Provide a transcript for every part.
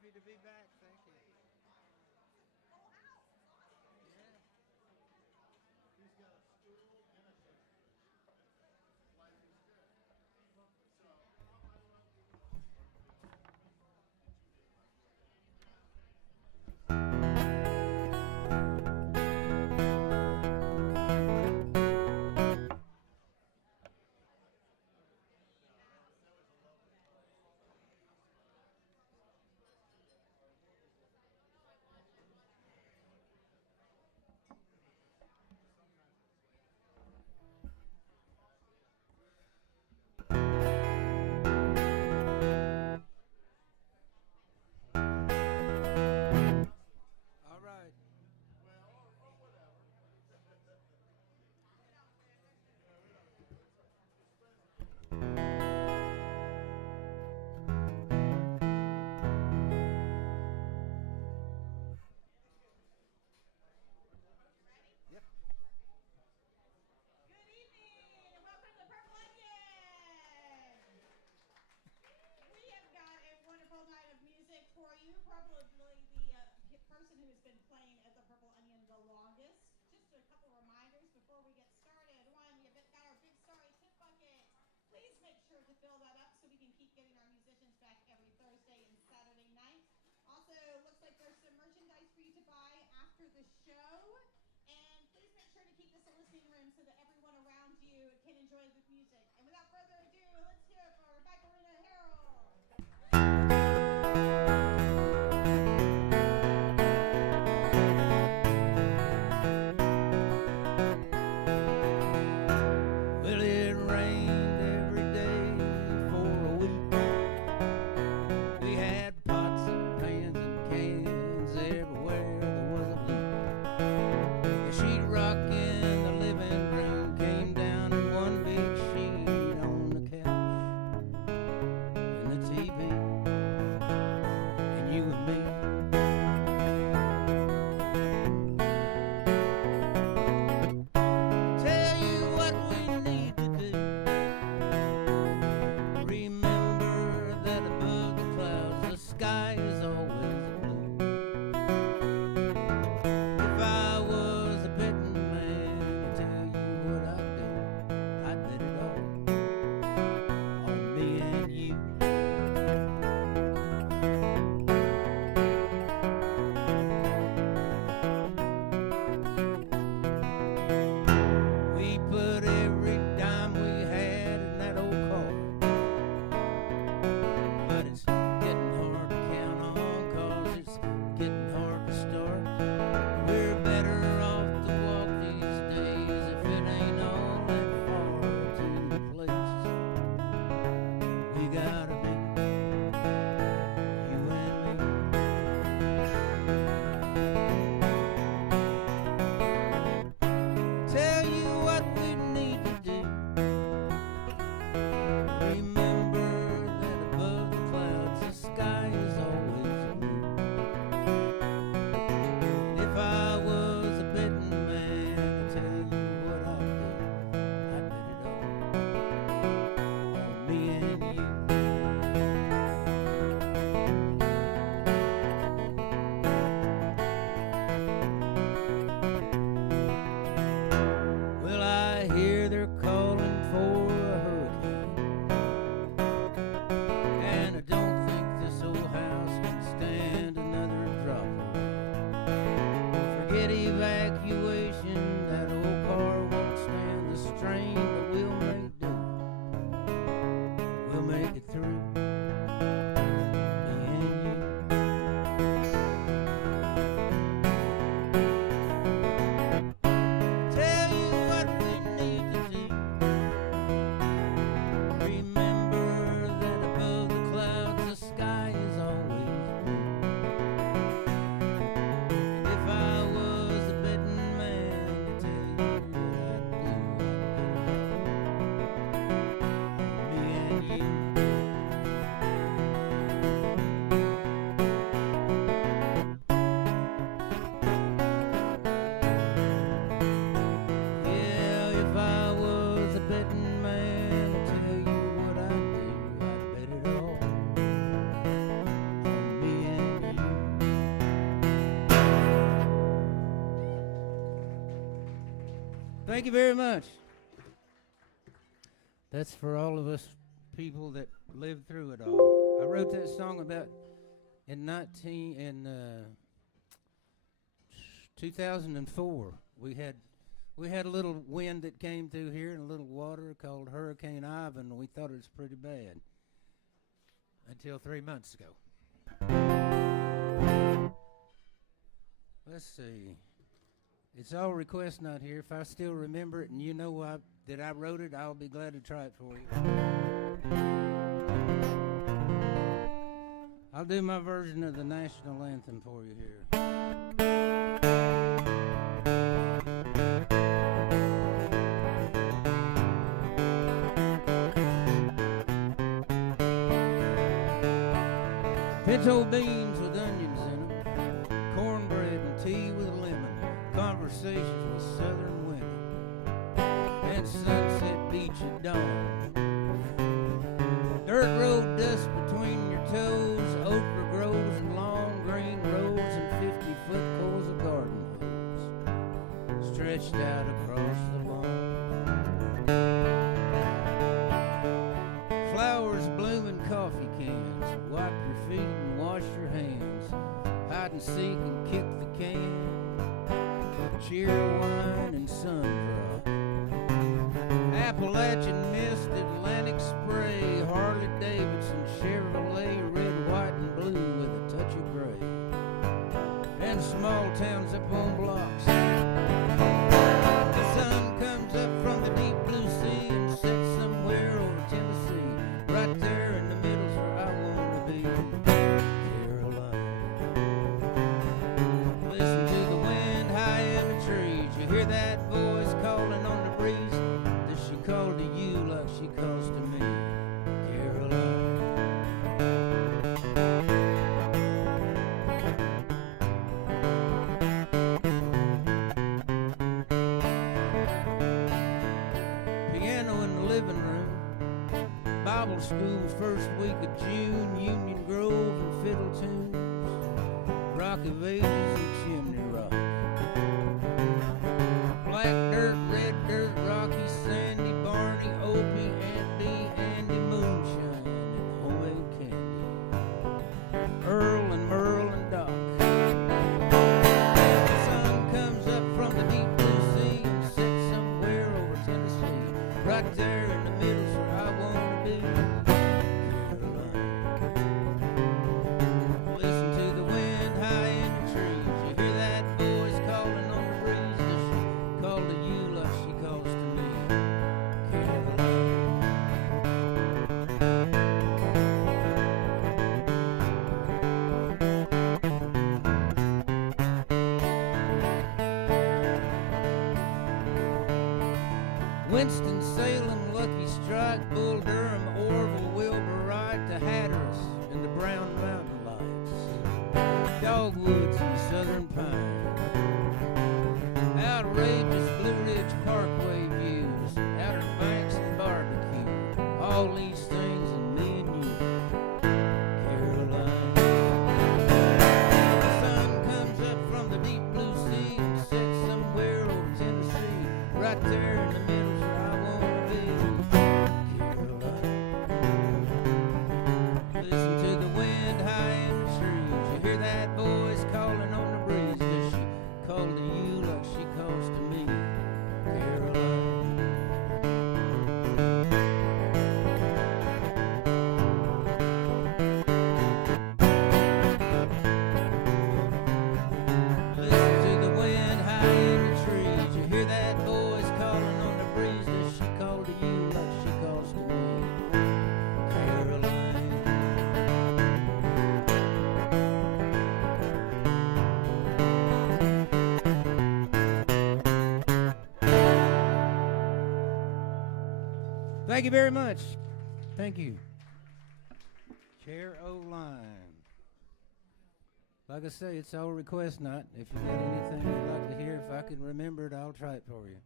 happy to be back. Thank you. Yeah. He's got a stool and a chair. Life is good. So, I love you. All right. Well, or whatever. No, we don't care. It's right. It's Yep. Good evening and welcome to Purple Onion. We have got a wonderful night of music for you. Probably the person who has been playing at the Purple Onion the longest. Just a couple reminders before we get started. One, we've got our big sorry tip bucket. Please make sure to fill that up so we can keep getting our musicians back every Thursday and Saturday night. Also, looks like there's some merchandise for you to buy after the show. And please make sure to keep this a listening room so that everyone around you can enjoy the music. And without further ado, let's hear it for Rebecca, Reno, Harrell. Well, it rained every day for a week. We had pots and pans and cans everywhere there was a leak. The sheetrock in the living room came down in one big sheet on the couch and the TV and you and me. Tell you what we need to do. Remember that above the clouds the sky is always blue. If I was a betting man, I'd tell you what I'd do. I'd bet it all on me and you. We put every dime we had in that old car, but it's getting hard to count on, 'cause it's getting hard to start. We're better off to walk these days if it ain't all that far to the place we gotta be, you and me. Tell you what we need to do. Remember that above the clouds the sky is always blue. And if I was a betting man, I'd tell you what I'd do. I'd bet it all on me and you. Well, I hear they're calling for a hurricane. Thank you very much. That's for all of us people that lived through it all. I wrote that song about in 2004. We had a little wind that came through here and a little water called Hurricane Ivan, and we thought it was pretty bad until 3 months ago. Let's see. It's all request night here. If I still remember it and you know that I wrote it, I'll be glad to try it for you. I'll do my version of the national anthem for you here. Pinto beans with onions in them, cornbread and tea with lemon, conversations with southern women, and Sunset Beach at dawn. Dirt road dust between your toes, okra grows and long green rows and 50-foot coils of garden hose stretched out across the lawn. Flowers bloom in coffee cans, wipe your feet and wash your hands, hide and seek and kick the can, cheer wine and sun drop. Appalachian mist, Atlantic spray, Harley Davidson, Chevrolet, red, white, and blue with a touch of gray, and small towns up on blocks. The sun comes up from the deep blue sea and sets somewhere over Tennessee. Right there in the middle's where I want to be, Carolina. Listen to the wind high in the trees. You hear that voice calling on the breeze. Does she call to you like she calls to me, Carolina? Piano in the living room, Bible school first week of June, Union Grove and fiddle tunes, Rock of Ages and Chimney Rock. Black dirt, red dirt, Rocky, Sandy, Barney, Opie, Andy, Moonshine, and homemade candy, Earl and Merle and Doc. The sun comes up from the deep blue sea and sets somewhere over Tennessee. Right there in the middle's where I want to be, Carolina. Listen to the wind high in the trees. You hear that voice calling on the breeze. Does she call to you like she calls to me, Carolina? Winston-Salem, Lucky Strike, Bull Durham, Orville, Wilbur Wright, the Hatteras, and the Brown Mountain Lights, Dogwoods and Southern Pine, outrageous Blue Ridge Parkway views, Outer Banks and barbecue, all these things and me and you, Carolina. The sun comes up from the deep blue sea and sets somewhere over Tennessee. Right there in the middle's where I want to be, Carolina. Listen to the wind high in the trees. You hear that voice calling on the breeze. Does she call to you like she calls to me, Carolina? Listen to the wind high in the trees. You hear that voice calling on the breeze. Does she call to you like she calls to me, Caroline? Thank you very much. Thank you. Chair O-Line. Like I say, it's all request night. If you got anything you'd like to hear, if I can remember it, I'll try it for you.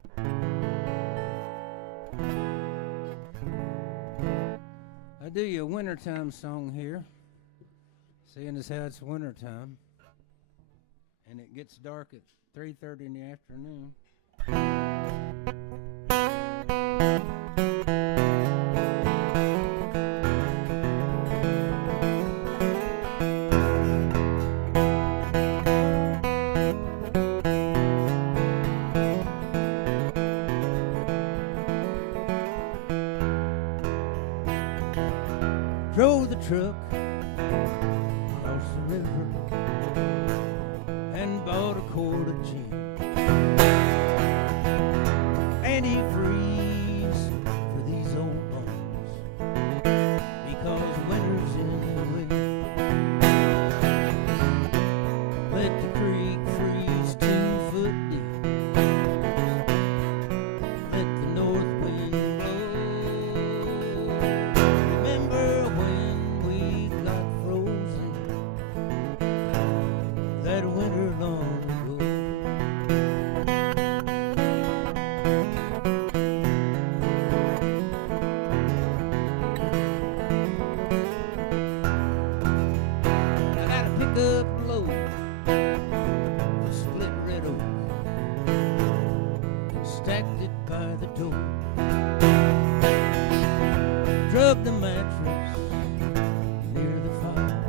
I do you a wintertime song here, seeing as how it's wintertime, and it gets dark at 3:30 in the afternoon. drove the truck across the river and bought a quart of gin. And he freeze for these old bones because winter's in the way. Let the creek freeze 2 foot deep. Let the north wind blow. Remember when we got frozen that winter long ago? I had a pickup load of split red oak and stacked it by the door. Drug the mattress near the fire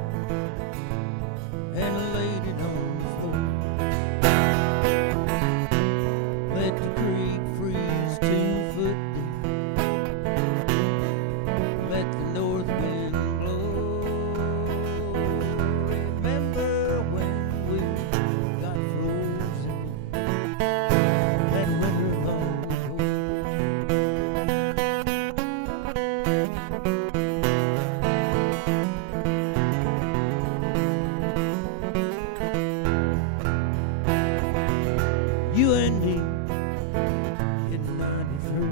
and laid it on the floor. Let the creek freeze 2 foot deep. Let the north wind blow. Remember when we got frozen that winter long ago? You and me in '93.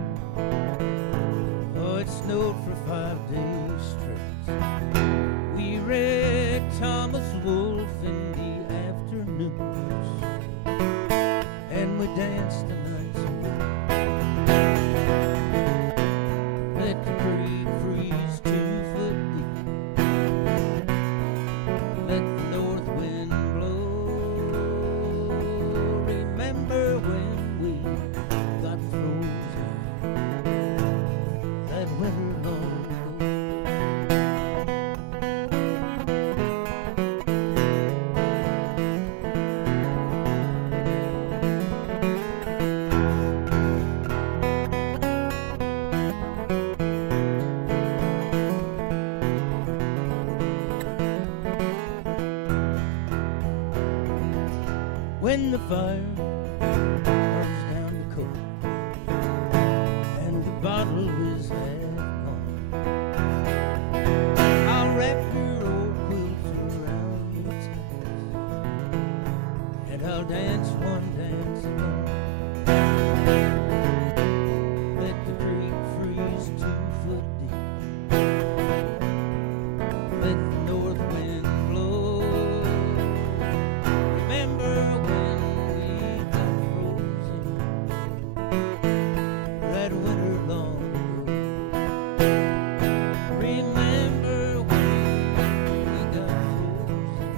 Oh, it snowed for 5 days straight. We read Thomas Wolfe in the afternoons, and we danced the nights away. Let the creek freeze 2 foot deep. Let the north wind blow. Remember when we got frozen that winter long ago? When the fire burns down the coal and the bottle is half gone, I'll wrap your old quilt around your tits and I'll dance one dance alone. Let the creek freeze 2 foot deep. Let the north wind blow. Remember when we got frozen that winter long ago? Remember when we got frozen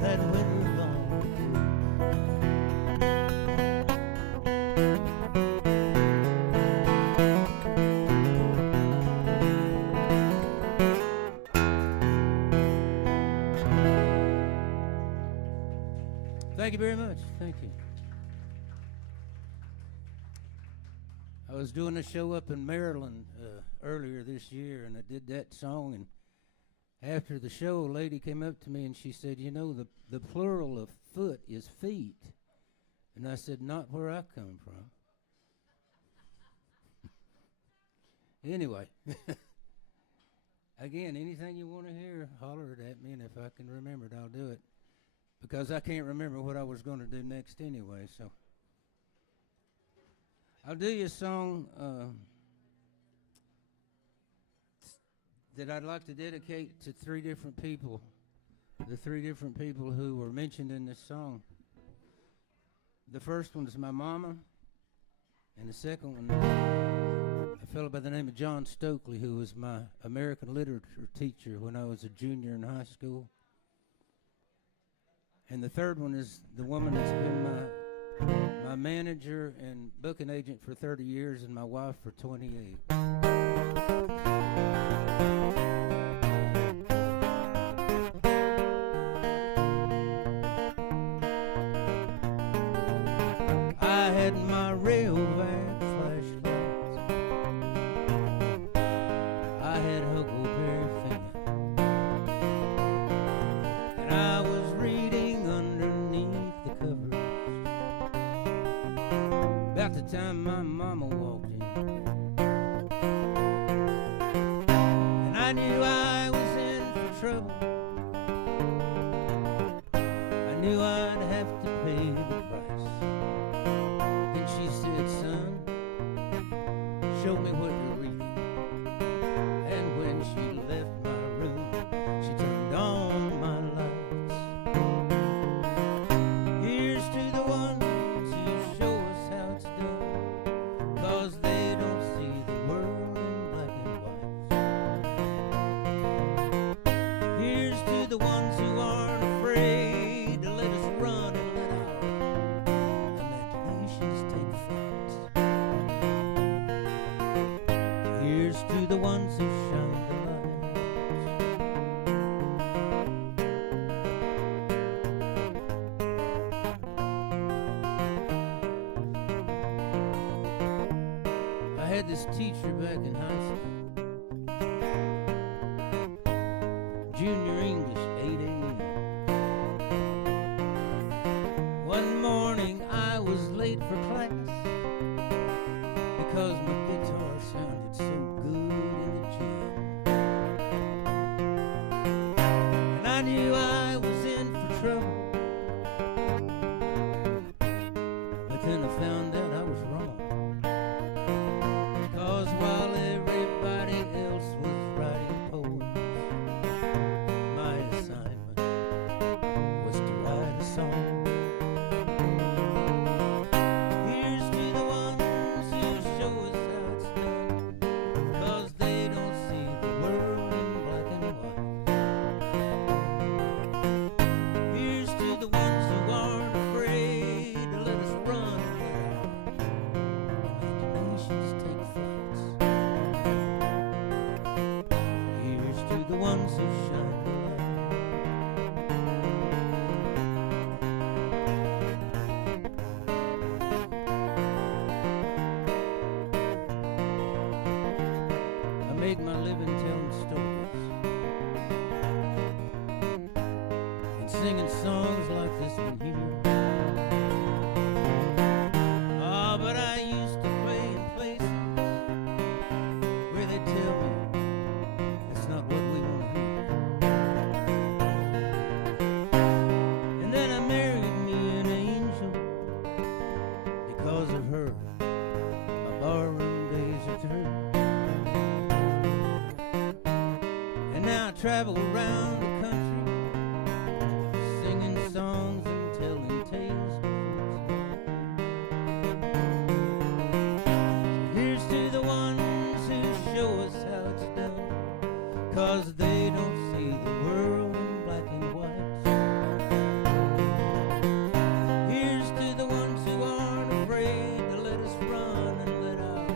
that winter long ago? Thank you very much. Thank you. I was doing a show up in Maryland earlier this year, and I did that song. And after the show, a lady came up to me and she said, "You know, the plural of foot is feet." And I said, "Not where I come from." Anyway, again, anything you want to hear, holler it at me, and if I can remember it, I'll do it. Because I can't remember what I was going to do next anyway, so. I'll do you a song that I'd like to dedicate to 3 different people. The 3 different people who were mentioned in this song. The first one is my mama, and the second one is a fellow by the name of John Stokely, who was my American literature teacher when I was a junior in high school. And the third one is the woman that's been my manager and booking agent for 30 years and my wife for 28. I had my Rayovac flashlights. I my mama walked in. And I knew I was in for trouble. I knew I'd have to pay the price. And she said, son, show me what you're reading. And when she left my room, she turned on my lights. Here's to the ones who show us how it's done, 'cause they don't see the world in black and white. Here's to the ones who aren't afraid to let us run and let our imaginations take flight. Here's to the ones who shine the light. I had this teacher back in high school, junior English, 8 a.m. One morning I was late for class because my guitar sounded so good in the gym. And I knew I was in for trouble, but then I found out I was wrong. 'Cause while everybody else was writing poems, my assignment was to write a song. Here's to the ones who show us how it's done, 'cause they don't see the world in black and white. Here's to the ones who aren't afraid to let us run and let our imaginations take flight. Here's to the ones who shine the light. I made my living telling stories and singing songs like this one here. Ah, but I used to play in places where they tell me that's not what we want to hear. And then I married me an angel. Because of her, my barroom days are through. And now I travel around the country, singing songs and telling tales of folks. So here's to the ones who show us how it's done, 'cause they don't see the world in black and white. Here's to the ones who aren't afraid to let us run and let our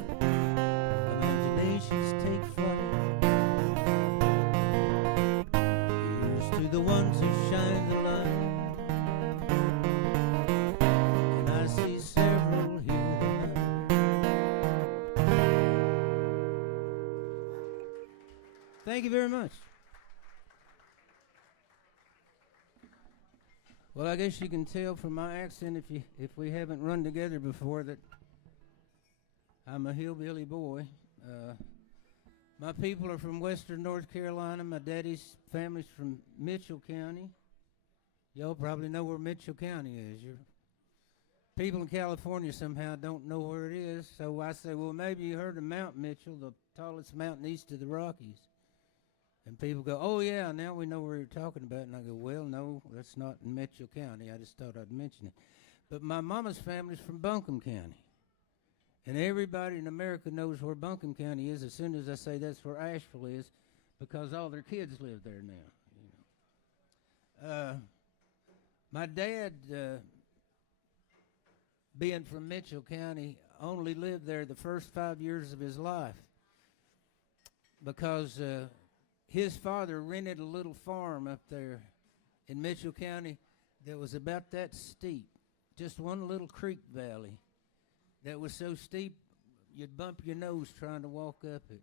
imaginations take flight. Here's to the ones who shine the light. And I see several here tonight. Thank you very much. Well, I guess you can tell from my accent if we haven't run together before that I'm a hillbilly boy. My people are from western North Carolina. My daddy's family's from Mitchell County. Y'all probably know where Mitchell County is. People in California somehow don't know where it is, so I say, well, maybe you heard of Mount Mitchell, the tallest mountain east of the Rockies. And people go, oh, yeah, now we know where you're talking about. And I go, well, no, that's not in Mitchell County. I just thought I'd mention it. But my mama's family's from Buncombe County. And everybody in America knows where Buncombe County is as soon as I say that's where Asheville is, because all their kids live there now. You know. My dad, being from Mitchell County, only lived there the first 5 years of his life because his father rented a little farm up there in Mitchell County that was about that steep, just one little creek valley that was so steep you'd bump your nose trying to walk up it.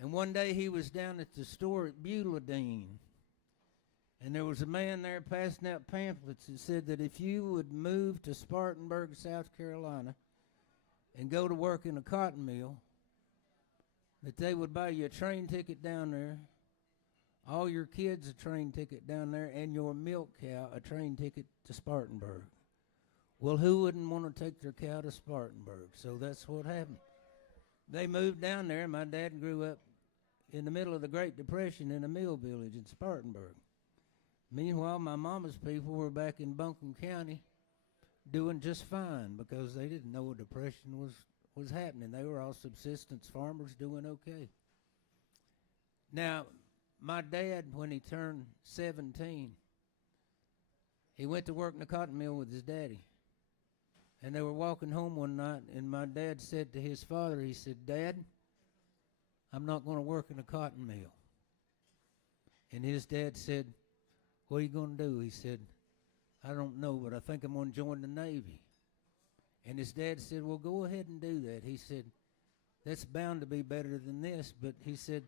And one day he was down at the store at Butylidene, And there was a man there passing out pamphlets that said that if you would move to Spartanburg, South Carolina, and go to work in a cotton mill, that they would buy you a train ticket down there, all your kids a train ticket down there, and your milk cow a train ticket to Spartanburg. Well, who wouldn't want to take their cow to Spartanburg? So that's what happened. They moved down there, and my dad grew up in the middle of the Great Depression in a mill village in Spartanburg. Meanwhile, my mama's people were back in Buncombe County doing just fine because they didn't know a depression was happening. They were all subsistence farmers doing okay. Now, my dad, when he turned 17, he went to work in the cotton mill with his daddy. And they were walking home one night, and my dad said to his father, he said, "Dad, I'm not going to work in a cotton mill." And his dad said, "What are you going to do?" He said, "I don't know, but I think I'm going to join the Navy." And his dad said, "Well, go ahead and do that." He said, "That's bound to be better than this." But he said,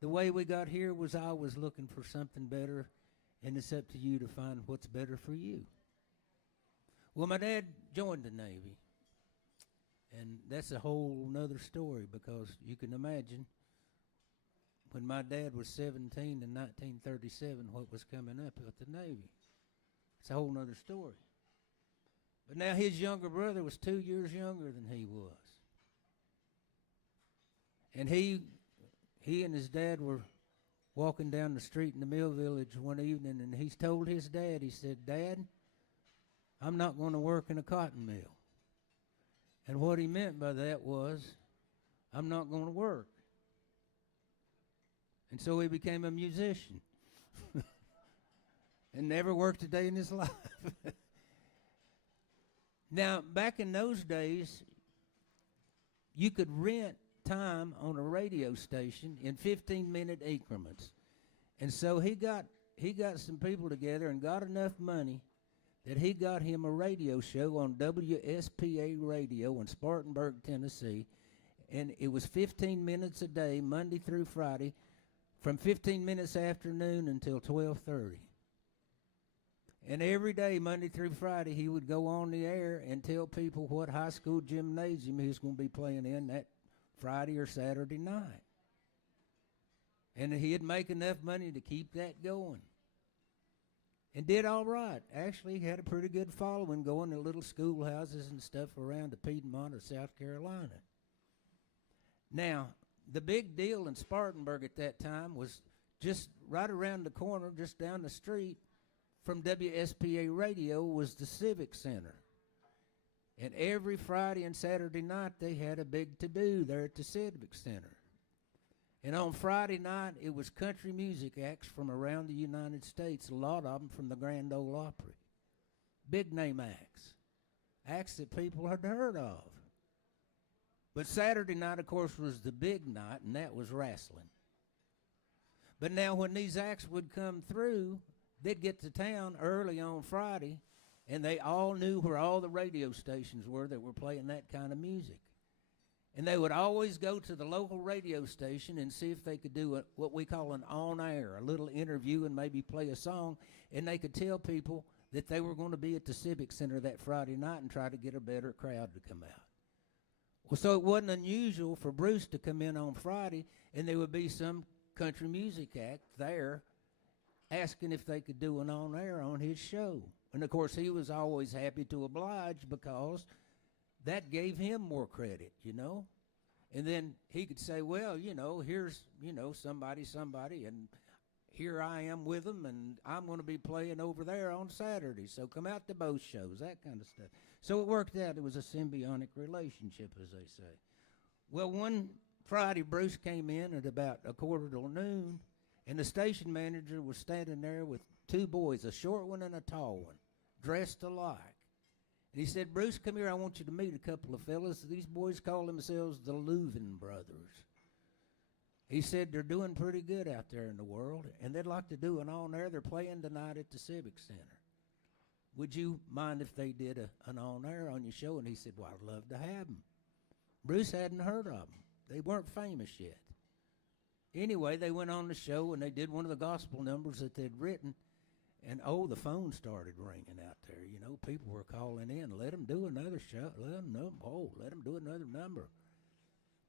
"The way we got here was I was looking for something better, and it's up to you to find what's better for you." Well, my dad joined the Navy, and that's a whole nother story because you can imagine when my dad was 17 in 1937 what was coming up at the Navy. It's a whole nother story. But now his younger brother was 2 years younger than he was. And he and his dad were walking down the street in the mill village one evening, and he told his dad, he said, "Dad, I'm not going to work in a cotton mill." And what he meant by that was, I'm not going to work. And so he became a musician and never worked a day in his life. Now, back in those days, you could rent time on a radio station in 15-minute increments. And so he got some people together and got enough money that he got him a radio show on WSPA radio in Spartanburg, Tennessee. And it was 15 minutes a day, Monday through Friday, from 15 minutes afternoon until 12:30. And every day, Monday through Friday, he would go on the air and tell people what high school gymnasium he was going to be playing in that Friday or Saturday night. And he'd make enough money to keep that going. And did all right. Actually, he had a pretty good following going to little schoolhouses and stuff around the Piedmont of South Carolina. Now, the big deal in Spartanburg at that time was just right around the corner, just down the street from WSPA radio was the Civic Center. And every Friday and Saturday night, they had a big to-do there at the Civic Center. And on Friday night, it was country music acts from around the United States, a lot of them from the Grand Ole Opry. Big name acts. Acts that people had heard of. But Saturday night, of course, was the big night, and that was wrestling. But now when these acts would come through, they'd get to town early on Friday, and they all knew where all the radio stations were that were playing that kind of music. And they would always go to the local radio station and see if they could do what we call an on-air, a little interview and maybe play a song, and they could tell people that they were going to be at the Civic Center that Friday night and try to get a better crowd to come out. Well, so it wasn't unusual for Bruce to come in on Friday, and there would be some country music act there asking if they could do an on-air on his show. And, of course, he was always happy to oblige because that gave him more credit, you know. And then he could say, well, you know, here's, you know, somebody, and here I am with them, and I'm going to be playing over there on Saturday, so come out to both shows, that kind of stuff. So it worked out. It was a symbiotic relationship, as they say. Well, one Friday, Bruce came in at about 12:45, and the station manager was standing there with two boys, a short one and a tall one, dressed alike. And he said, "Bruce, come here. I want you to meet a couple of fellas. These boys call themselves the Louvin brothers." He said, "They're doing pretty good out there in the world, and they'd like to do an on-air. They're playing tonight at the Civic Center. Would you mind if they did an on-air on your show?" And he said, "Well, I'd love to have them." Bruce hadn't heard of them. They weren't famous yet. Anyway, they went on the show, and they did one of the gospel numbers that they'd written. And, the phone started ringing out there. You know, people were calling in. Let them do another show. Let them do another number.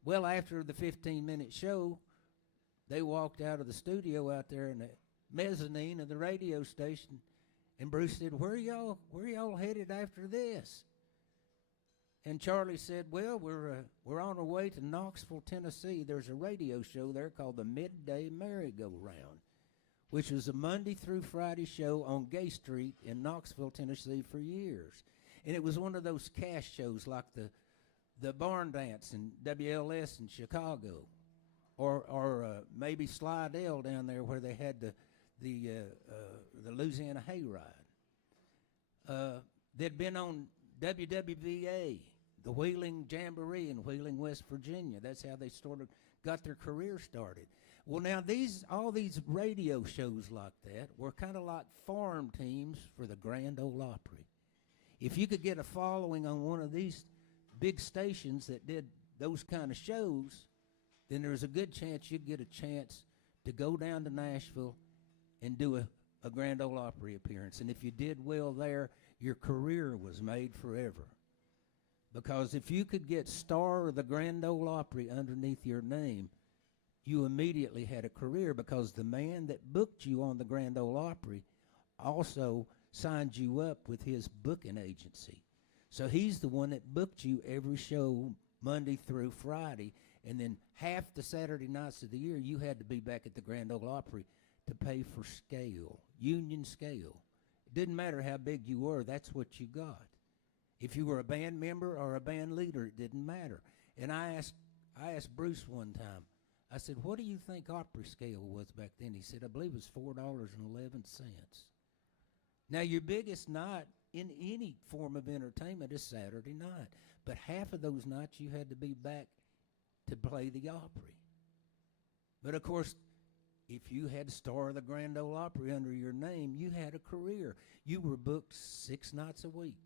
Well, after the 15-minute show, they walked out of the studio out there in the mezzanine of the radio station, and Bruce said, where y'all headed after this? And Charlie said, well, we're on our way to Knoxville, Tennessee. There's a radio show there called the Midday Merry-Go-Round, which was a Monday through Friday show on Gay Street in Knoxville, Tennessee for years. And it was one of those cast shows like the Barn Dance in WLS in Chicago, or maybe Slidell down there where they had the Louisiana Hayride. They'd been on WWVA, the Wheeling Jamboree in Wheeling, West Virginia. That's how they got their career started. Well, now all these radio shows like that were kind of like farm teams for the Grand Ole Opry. If you could get a following on one of these big stations that did those kind of shows, then there's a good chance you'd get a chance to go down to Nashville and do a Grand Ole Opry appearance. And if you did well there, your career was made forever. Because if you could get star of the Grand Ole Opry underneath your name, you immediately had a career, because the man that booked you on the Grand Ole Opry also signed you up with his booking agency. So he's the one that booked you every show Monday through Friday, and then half the Saturday nights of the year you had to be back at the Grand Ole Opry to pay for scale, union scale. It didn't matter how big you were, that's what you got. If you were a band member or a band leader, it didn't matter. And I asked Bruce one time, I said, what do you think Opry scale was back then? He said, I believe it was $4.11. Now, your biggest night in any form of entertainment is Saturday night. But half of those nights you had to be back to play the Opry. But, of course, if you had star of the Grand Ole Opry under your name, you had a career. You were booked 6 nights a week.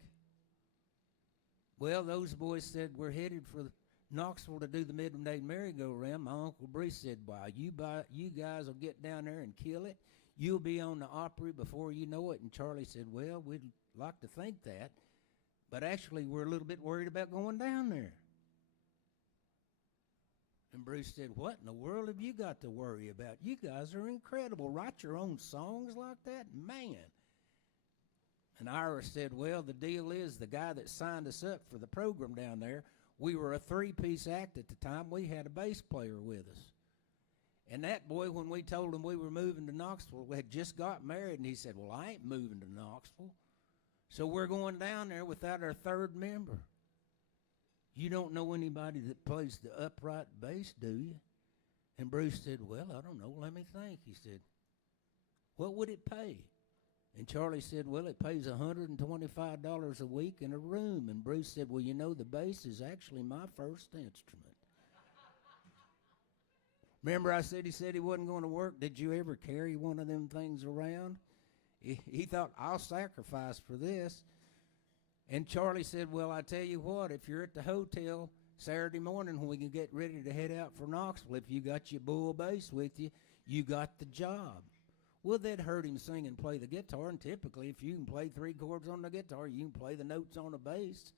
Well, those boys said, we're headed for Knoxville to do the Midday Merry-Go-Round. My Uncle Bruce said, wow, you guys will get down there and kill it. You'll be on the Opry before you know it. And Charlie said, well, we'd like to think that, but actually we're a little bit worried about going down there. And Bruce said, what in the world have you got to worry about? You guys are incredible. Write your own songs like that? Man. And Ira said, well, the deal is the guy that signed us up for the program down there, we were a 3-piece act at the time. We had a bass player with us. And that boy, when we told him we were moving to Knoxville, we had just got married, and he said, well, I ain't moving to Knoxville. So we're going down there without our 3rd member. You don't know anybody that plays the upright bass, do you? And Bruce said, well, I don't know. Let me think. He said, what would it pay? And Charlie said, well, it pays $125 a week in a room. And Bruce said, well, you know, the bass is actually my first instrument. Remember I said he wasn't going to work? Did you ever carry one of them things around? He thought, I'll sacrifice for this. And Charlie said, well, I tell you what, if you're at the hotel Saturday morning when we can get ready to head out for Knoxville, if you got your bull bass with you, you got the job. Well, they'd heard him sing and play the guitar, and typically if you can play 3 chords on the guitar, you can play the notes on the bass.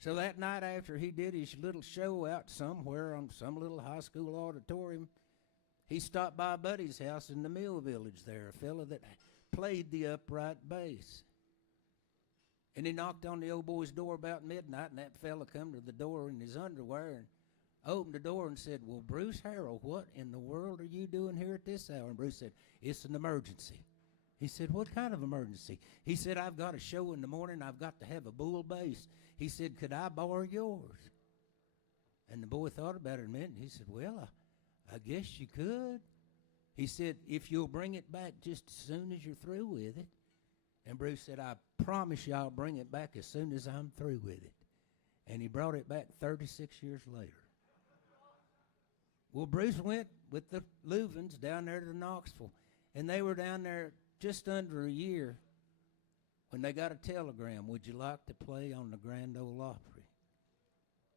So that night after he did his little show out somewhere on some little high school auditorium, he stopped by a buddy's house in the Mill Village there, a fella that played the upright bass. And he knocked on the old boy's door about midnight, and that fella come to the door in his underwear and opened the door and said, well, Bruce Harrell, what in the world are you doing here at this hour? And Bruce said, it's an emergency. He said, what kind of emergency? He said, I've got a show in the morning. I've got to have a bull bass. He said, could I borrow yours? And the boy thought about it a minute, and he said, well, I guess you could. He said, if you'll bring it back just as soon as you're through with it. And Bruce said, I promise you I'll bring it back as soon as I'm through with it. And he brought it back 36 years later. Well, Bruce went with the Louvens down there to Knoxville, and they were down there just under a year when they got a telegram, would you like to play on the Grand Ole Opry?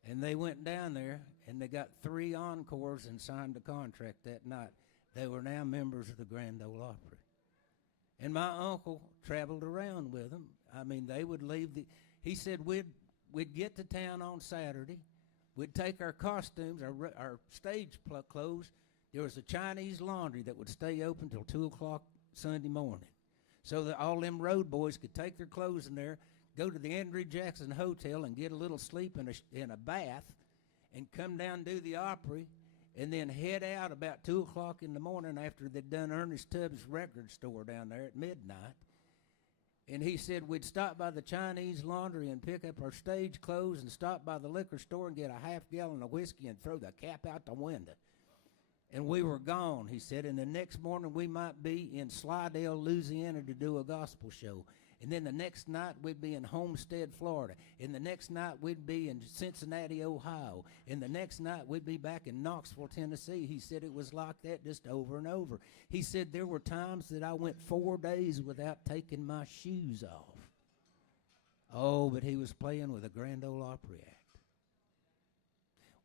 And they went down there, and they got 3 encores and signed a contract that night. They were now members of the Grand Ole Opry. And my uncle traveled around with them. I mean, they would leave he said we'd get to town on Saturday. We'd take our costumes, our stage clothes. There was a Chinese laundry that would stay open till 2 o'clock Sunday morning, so that all them road boys could take their clothes in there, go to the Andrew Jackson Hotel and get a little sleep in a bath, and come down and do the Opry, and then head out about 2 o'clock in the morning after they'd done Ernest Tubbs' record store down there at midnight. And he said we'd stop by the Chinese laundry and pick up our stage clothes and stop by the liquor store and get a half-gallon of whiskey and throw the cap out the window. And we were gone, he said, and the next morning we might be in Slidell, Louisiana to do a gospel show. And then the next night we'd be in Homestead, Florida. And the next night we'd be in Cincinnati, Ohio. And the next night we'd be back in Knoxville, Tennessee. He said it was like that just over and over. He said there were times that I went 4 days without taking my shoes off. Oh, but he was playing with a Grand Ole Opry act.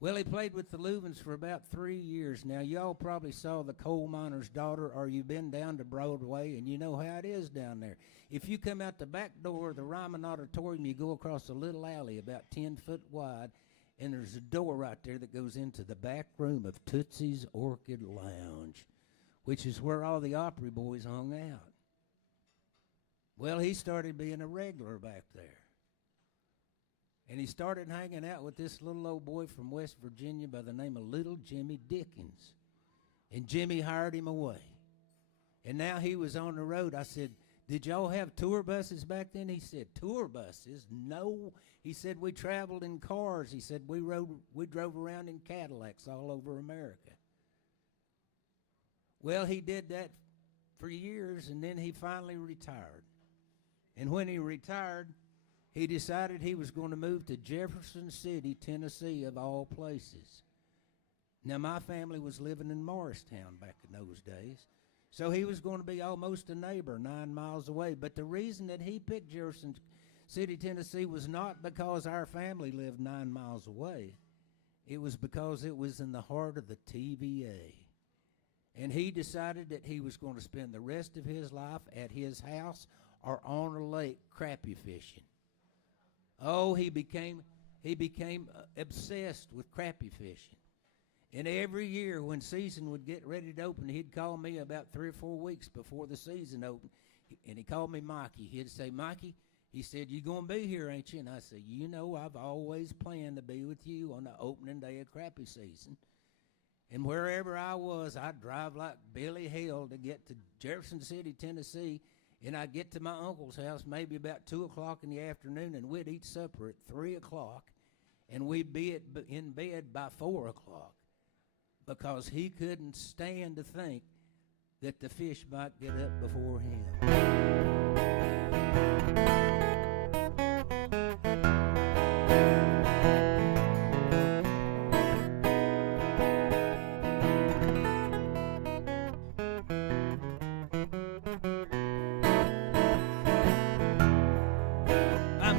Well, he played with the Lubins for about 3 years. Now, y'all probably saw The Coal Miner's Daughter, or you've been down to Broadway, and you know how it is down there. If you come out the back door of the Ryman Auditorium, you go across a little alley about 10 foot wide, and there's a door right there that goes into the back room of Tootsie's Orchid Lounge, which is where all the Opry boys hung out. Well, he started being a regular back there. And he started hanging out with this little old boy from West Virginia by the name of Little Jimmy Dickens. And Jimmy hired him away. And now he was on the road. I said, did y'all have tour buses back then? He said, tour buses? No. He said, we traveled in cars. He said, we drove around in Cadillacs all over America. Well, he did that for years, and then he finally retired. And when he retired, he decided he was going to move to Jefferson City, Tennessee, of all places. Now, my family was living in Morristown back in those days, so he was going to be almost a neighbor 9 miles away. But the reason that he picked Jefferson City, Tennessee, was not because our family lived 9 miles away. It was because it was in the heart of the TVA. And he decided that he was going to spend the rest of his life at his house or on a lake crappie fishing. Oh, he became obsessed with crappie fishing. And every year when season would get ready to open, he'd call me about 3 or 4 weeks before the season opened. And he called me Mikey. He'd say, Mikey, he said, you going to be here, ain't you? And I said, you know, I've always planned to be with you on the opening day of crappie season. And wherever I was, I'd drive like Billy Hell to get to Jefferson City, Tennessee. And I'd get to my uncle's house maybe about 2 o'clock in the afternoon, and we'd eat supper at 3 o'clock, and we'd be in bed by 4 o'clock because he couldn't stand to think that the fish might get up before him.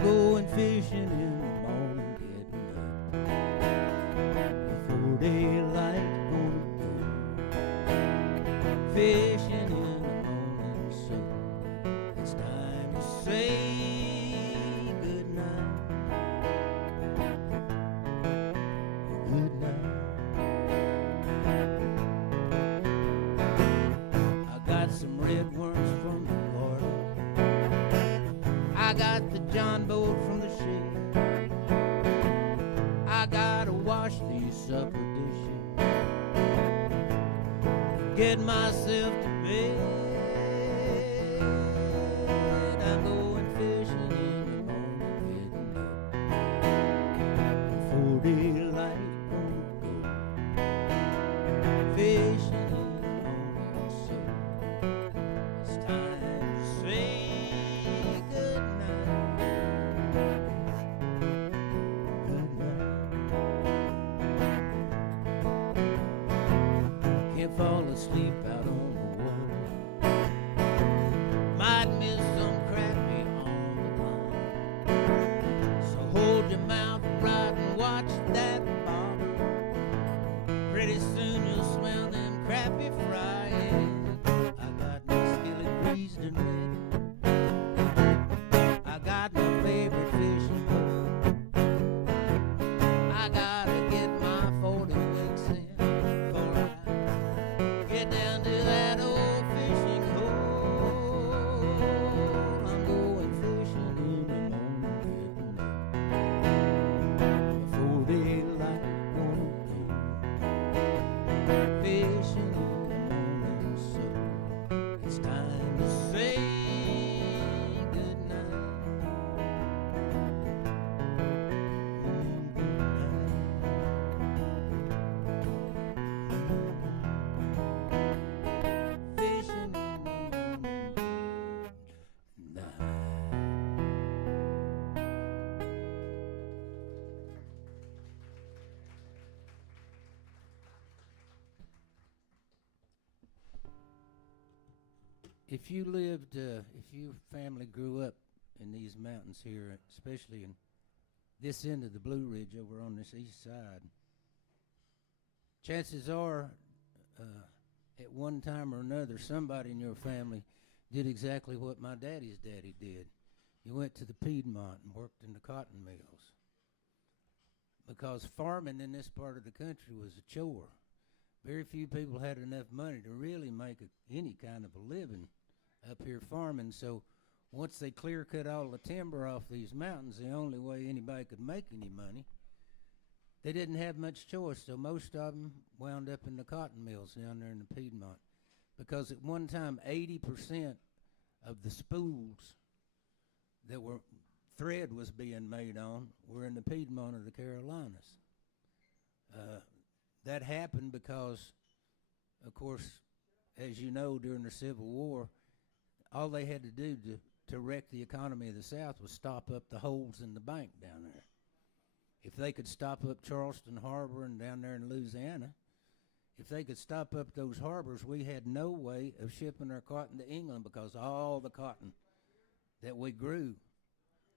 Going fishing in the morning, getting up before daylight, gonna go fishing in the morning, so it's time to say good night, good night. I got some red worms from the garden, I got the John boat from the shed, I gotta wash these supper dishes, get myself to bed. I'm going fishing in the morning, getting up before daylight, gonna go fishing in the morning, so it's time to say good night. Can't fall asleep out on the water, might miss some crappie on the line, so hold your mouth right and watch that bobber. Pretty soon you'll smell them crappie frying. I got my skillet greased and if you lived, if your family grew up in these mountains here, especially in this end of the Blue Ridge over on this east side, chances are, at one time or another, somebody in your family did exactly what my daddy's daddy did. You went to the Piedmont and worked in the cotton mills. Because farming in this part of the country was a chore. Very few people had enough money to really make any kind of a living up here farming. So once they clear cut all the timber off these mountains, the only way anybody could make any money, they didn't have much choice. So most of them wound up in the cotton mills down there in the Piedmont. Because at one time, 80% of the spools that were thread was being made on were in the Piedmont of the Carolinas. That happened because, of course, as you know, during the Civil War, all they had to do to wreck the economy of the South was stop up the holes in the bank down there. If they could stop up Charleston Harbor and down there in Louisiana, if they could stop up those harbors, we had no way of shipping our cotton to England because all the cotton that we grew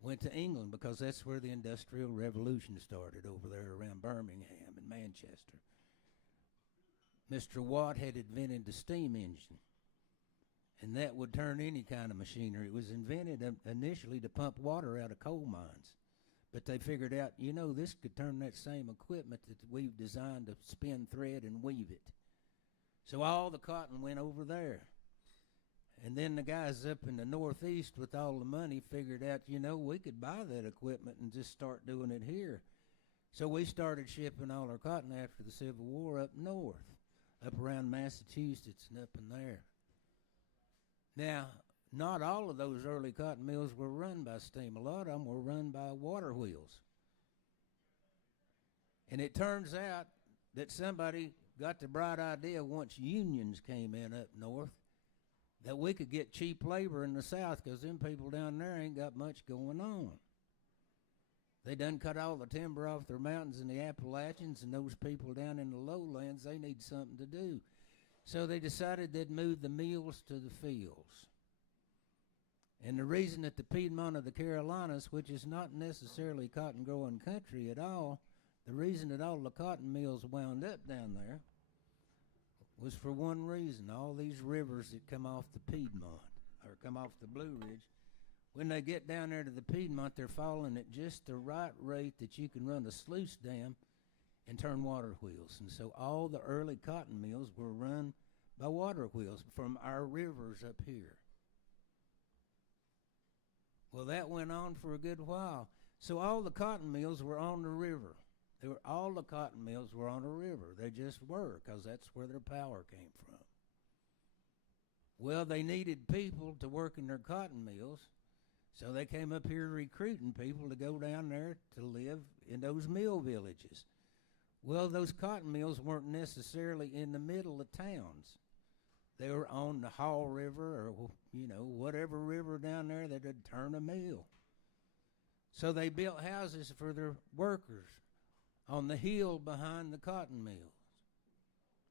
went to England because that's where the Industrial Revolution started over there around Birmingham and Manchester. Mr. Watt had invented the steam engine, and that would turn any kind of machinery. It was invented initially to pump water out of coal mines, but they figured out, this could turn that same equipment that we've designed to spin thread and weave it. So all the cotton went over there. And then the guys up in the Northeast with all the money figured out, we could buy that equipment and just start doing it here. So we started shipping all our cotton after the Civil War up north, up around Massachusetts and up in there. Now, not all of those early cotton mills were run by steam. A lot of them were run by water wheels. And it turns out that somebody got the bright idea once unions came in up north that we could get cheap labor in the South because them people down there ain't got much going on. They done cut all the timber off their mountains in the Appalachians, and those people down in the lowlands, they need something to do. So they decided they'd move the mills to the fields. And the reason that the Piedmont of the Carolinas, which is not necessarily cotton-growing country at all, the reason that all the cotton mills wound up down there was for one reason. All these rivers that come off the Piedmont, or come off the Blue Ridge, when they get down there to the Piedmont, they're falling at just the right rate that you can run a sluice dam and turn water wheels. And so all the early cotton mills were run by water wheels from our rivers up here. Well, that went on for a good while. So all the cotton mills were on the river. All the cotton mills were on a river. They just were, because that's where their power came from. Well, they needed people to work in their cotton mills, so they came up here recruiting people to go down there to live in those mill villages. Well, those cotton mills weren't necessarily in the middle of towns. They were on the Hall River or, whatever river down there that would turn a mill. So they built houses for their workers on the hill behind the cotton mills.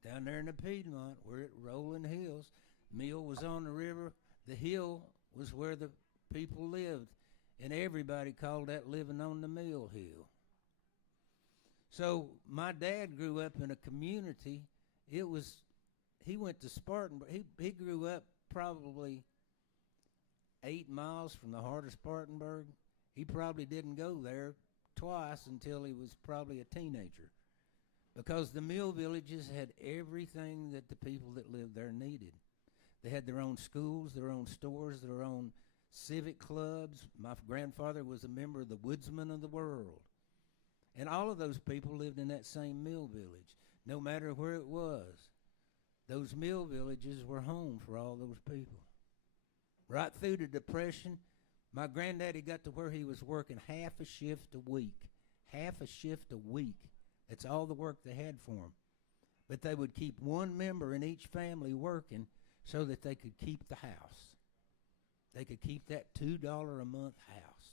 Down there in the Piedmont, we're at rolling hills. Mill was on the river. The hill was where the people lived, and everybody called that living on the mill hill. So my dad grew up in a community. He went to Spartanburg. He grew up probably 8 miles from the heart of Spartanburg. He probably didn't go there twice until he was probably a teenager, because the mill villages had everything that the people that lived there needed. They had their own schools, their own stores, their own civic clubs. My grandfather was a member of the Woodsmen of the World. And all of those people lived in that same mill village, no matter where it was. Those mill villages were home for all those people. Right through the Depression, my granddaddy got to where he was working half a shift a week. Half a shift a week. That's all the work they had for him. But they would keep one member in each family working so that they could keep the house. They could keep that $2 a month house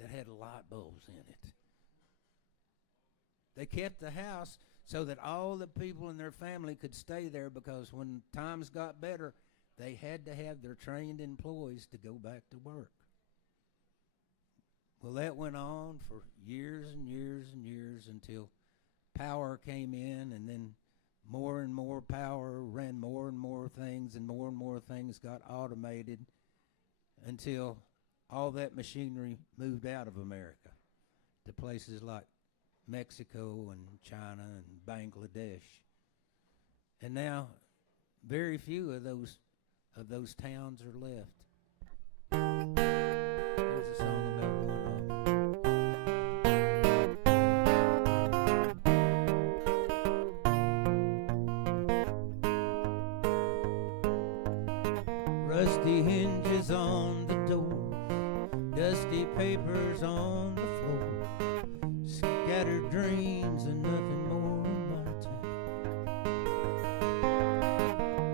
that had light bulbs in it. They kept the house so that all the people in their family could stay there, because when times got better, they had to have their trained employees to go back to work. Well, that went on for years and years and years until power came in, and then more and more power ran more and more things, and more things got automated until all that machinery moved out of America to places like Mexico and China and Bangladesh. And now very few of those towns are left. Here's a song about one of them. Rusty hinges on the door, dusty papers on the floor, scattered dreams and nothing more in my town.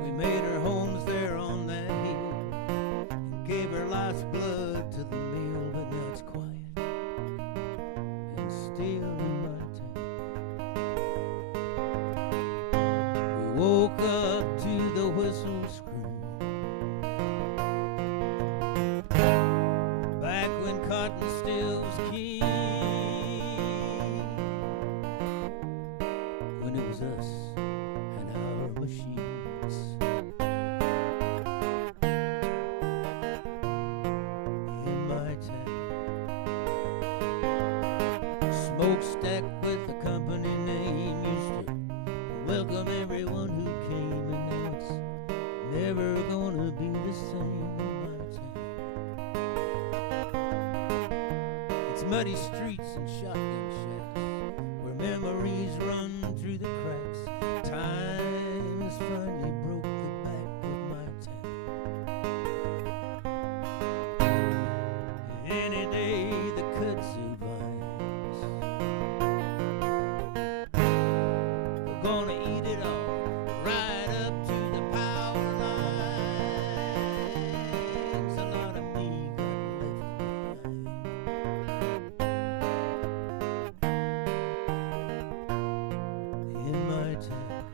We made our homes there on that hill and gave our life's blood to the mill, but now it's quiet and still in my town. We woke up to the whistle scream. Back when cotton still was king, when it was us and our machines. In my town, smokestack with the company name used to welcome everyone who came, and now it's never gonna be the same. Muddy streets and shotgun shacks where memories run through the cracks. Time has finally broke the back of my town. Any day the kudzu vines are gonna eat it all right up to the power lines. A lot of me got left behind. In my town,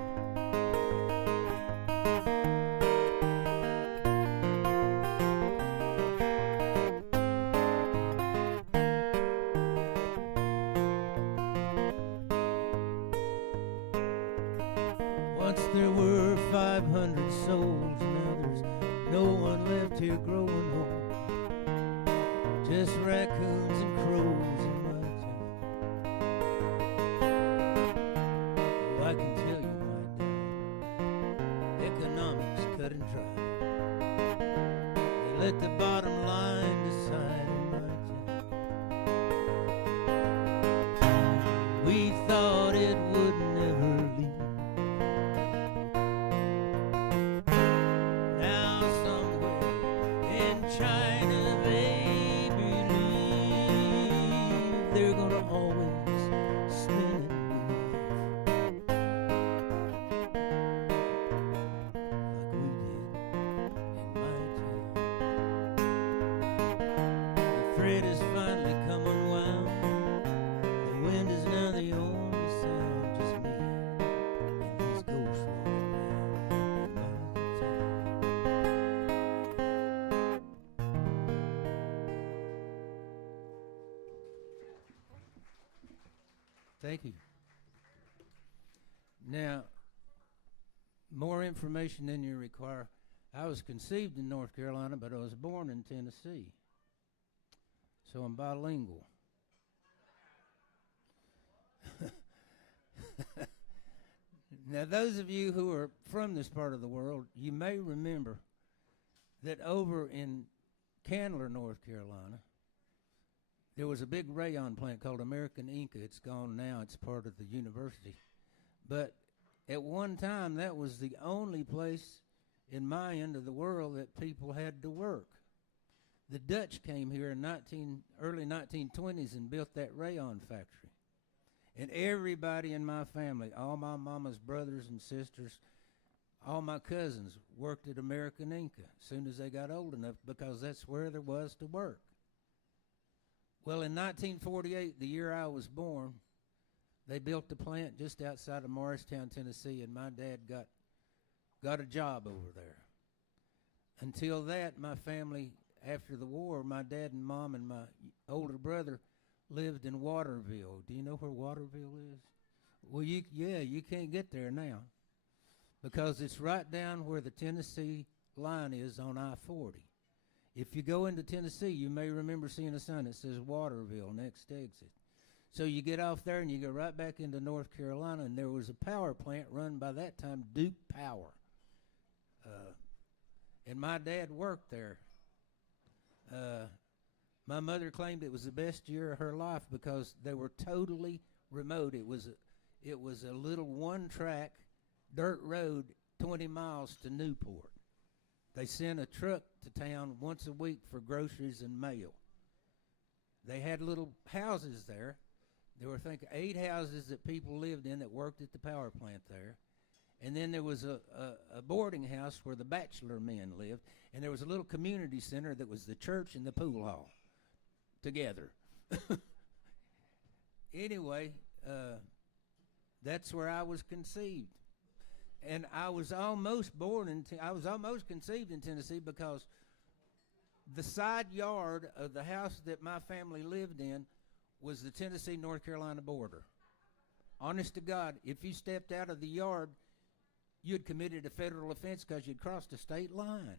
once there were 500 souls, now there's no one left here growing old. Just raccoons and crows in my town. Oh, I can tell you, my dad, economics cut and dry. They let the bottom line decide in my town. We thought it would never leave. Now somewhere in China they believe they're gonna always spin and move like we did in my town. The thread has finally come unwound. The wind is now the only sound, just me and these ghosts rolling around in my town. Thank you. Now, more information than you require. I was conceived in North Carolina, but I was born in Tennessee. So I'm bilingual. Now, those of you who are from this part of the world, you may remember that over in Candler, North Carolina, there was a big rayon plant called American Inca. It's gone now. It's part of the university. But at one time, that was the only place in my end of the world that people had to work. The Dutch came here in early 1920s and built that rayon factory. And everybody in my family, all my mama's brothers and sisters, all my cousins worked at American Inca as soon as they got old enough, because that's where there was to work. Well, in 1948, the year I was born, they built a plant just outside of Morristown, Tennessee, and my dad got a job over there. until that, my family, after the war, my dad and mom and my older brother lived in Waterville. Do you know where Waterville is? Well, you can't get there now because it's right down where the Tennessee line is on I-40. If you go into Tennessee, you may remember seeing a sign that says Waterville, next exit. So you get off there and you go right back into North Carolina, and there was a power plant run by that time Duke Power. And my dad worked there. My mother claimed it was the best year of her life because they were totally remote. It was a little one-track dirt road 20 miles to Newport. They sent a truck to town once a week for groceries and mail. They had little houses there. There were, I think, 8 houses that people lived in that worked at the power plant there. And then there was a boarding house where the bachelor men lived. And there was a little community center that was the church and the pool hall together. Anyway, that's where I was conceived. And I was almost conceived in Tennessee because the side yard of the house that my family lived in was the Tennessee-North Carolina border. Honest to God, if you stepped out of the yard, you'd committed a federal offense because you'd crossed a state line.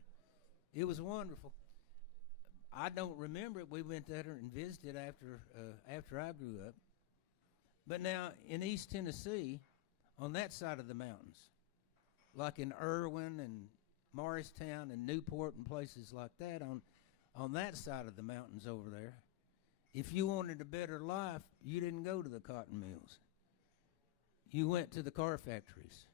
It was wonderful. I don't remember it. We went there and visited after I grew up. But now in East Tennessee, on that side of the mountains, like in Irwin and Morristown and Newport and places like that, on that side of the mountains over there, if you wanted a better life, you didn't go to the cotton mills. You went to the car factories.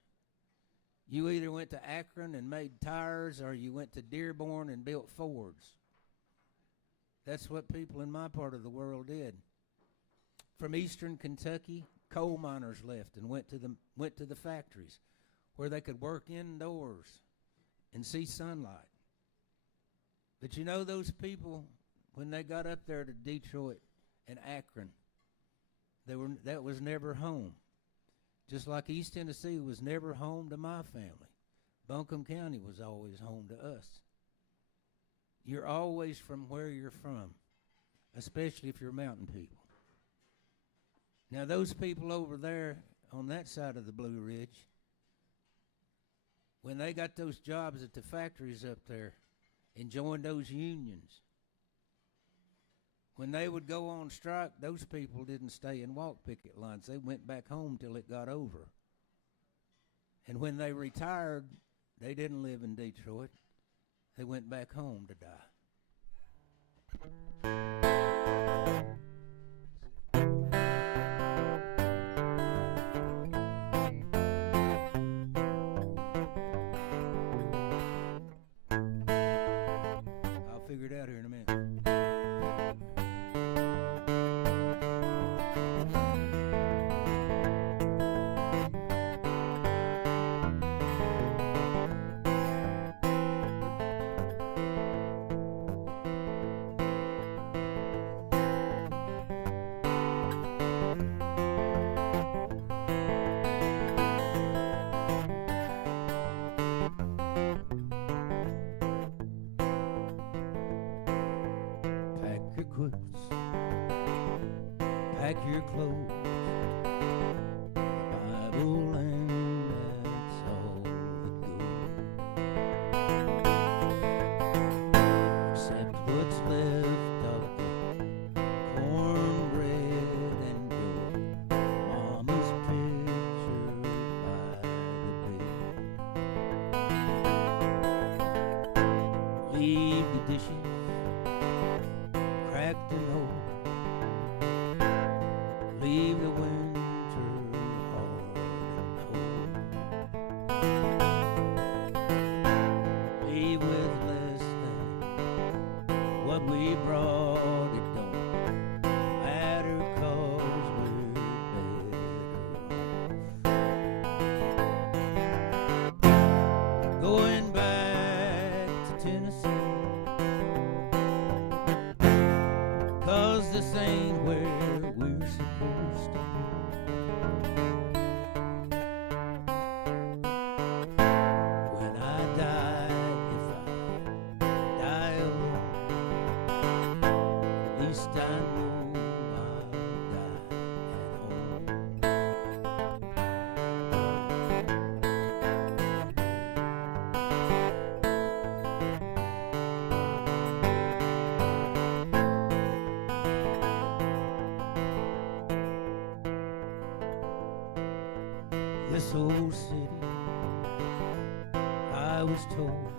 You either went to Akron and made tires, or you went to Dearborn and built Fords. That's what people in my part of the world did. From eastern Kentucky, coal miners left and went to the factories where they could work indoors and see sunlight. But you know, those people, when they got up there to Detroit and Akron, that was never home. Just like East Tennessee was never home to my family. Buncombe County was always home to us. You're always from where you're from, especially if you're mountain people. Now, those people over there on that side of the Blue Ridge, when they got those jobs at the factories up there and joined those unions, when they would go on strike, those people didn't stay and walk picket lines. They went back home till it got over. And when they retired, they didn't live in Detroit. They went back home to die. I'll figure it out here in a minute. Pack your clothes, Bible, and that's all that goes. Except what's left of the cornbread and your mama's picture by the bed. Leave the dishes cracked and old. Leave the winter hard and cold. Leave with less than what we brought. It don't matter 'cause we're better off. Going back to Tennessee, This old city, I was told,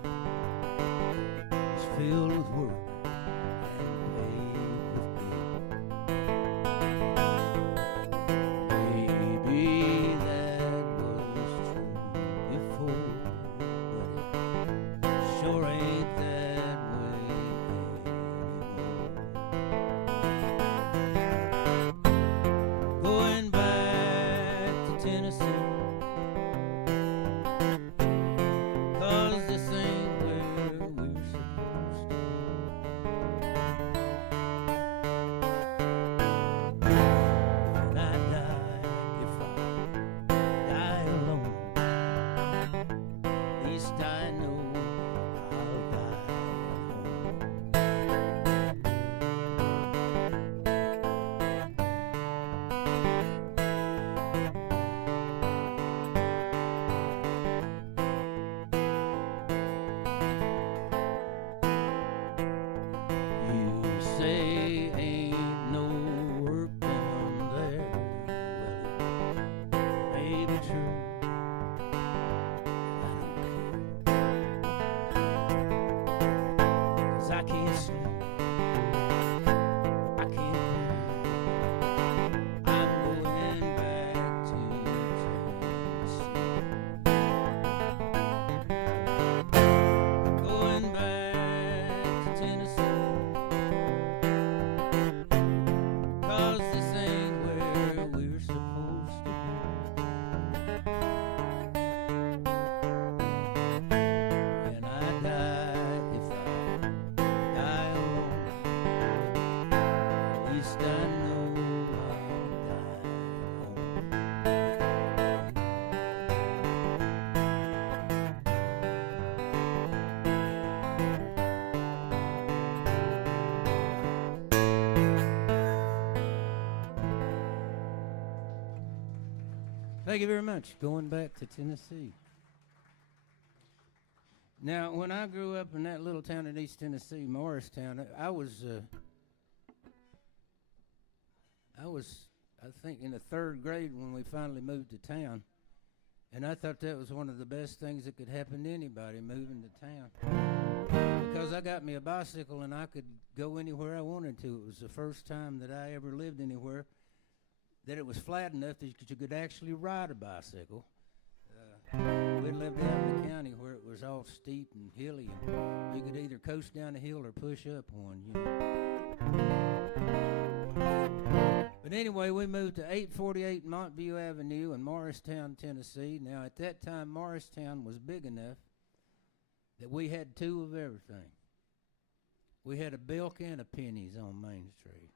was filled with work and paved with gold. Maybe that was true before, but it sure ain't that way anymore. Going back to Tennessee, 'cause this ain't where we're supposed to be. When I die, if I die alone, at least I know I'll die at home. You say ain't no work down there. Well, it may be true. I don't care. 'Cause I can't sleep. I can't breathe. I'm going back to Tennessee. Going back to Tennessee. 'Cause this ain't where we're supposed to be. When I die, if I die alone, at least I know I'll die at Thank you very much. Going back to Tennessee. Now, when I grew up in that little town in East Tennessee, Morristown, I think, in the third grade when we finally moved to town, and I thought that was one of the best things that could happen to anybody, moving to town, because I got me a bicycle and I could go anywhere I wanted to. It was the first time that I ever lived anywhere that it was flat enough that you could actually ride a bicycle. We lived out in the county where it was all steep and hilly, and you could either coast down a hill or push up one, you know. But anyway, we moved to 848 Montview Avenue in Morristown, Tennessee. Now, at that time, Morristown was big enough that we had two of everything. We had a Bilk and a Penny's on Main Street.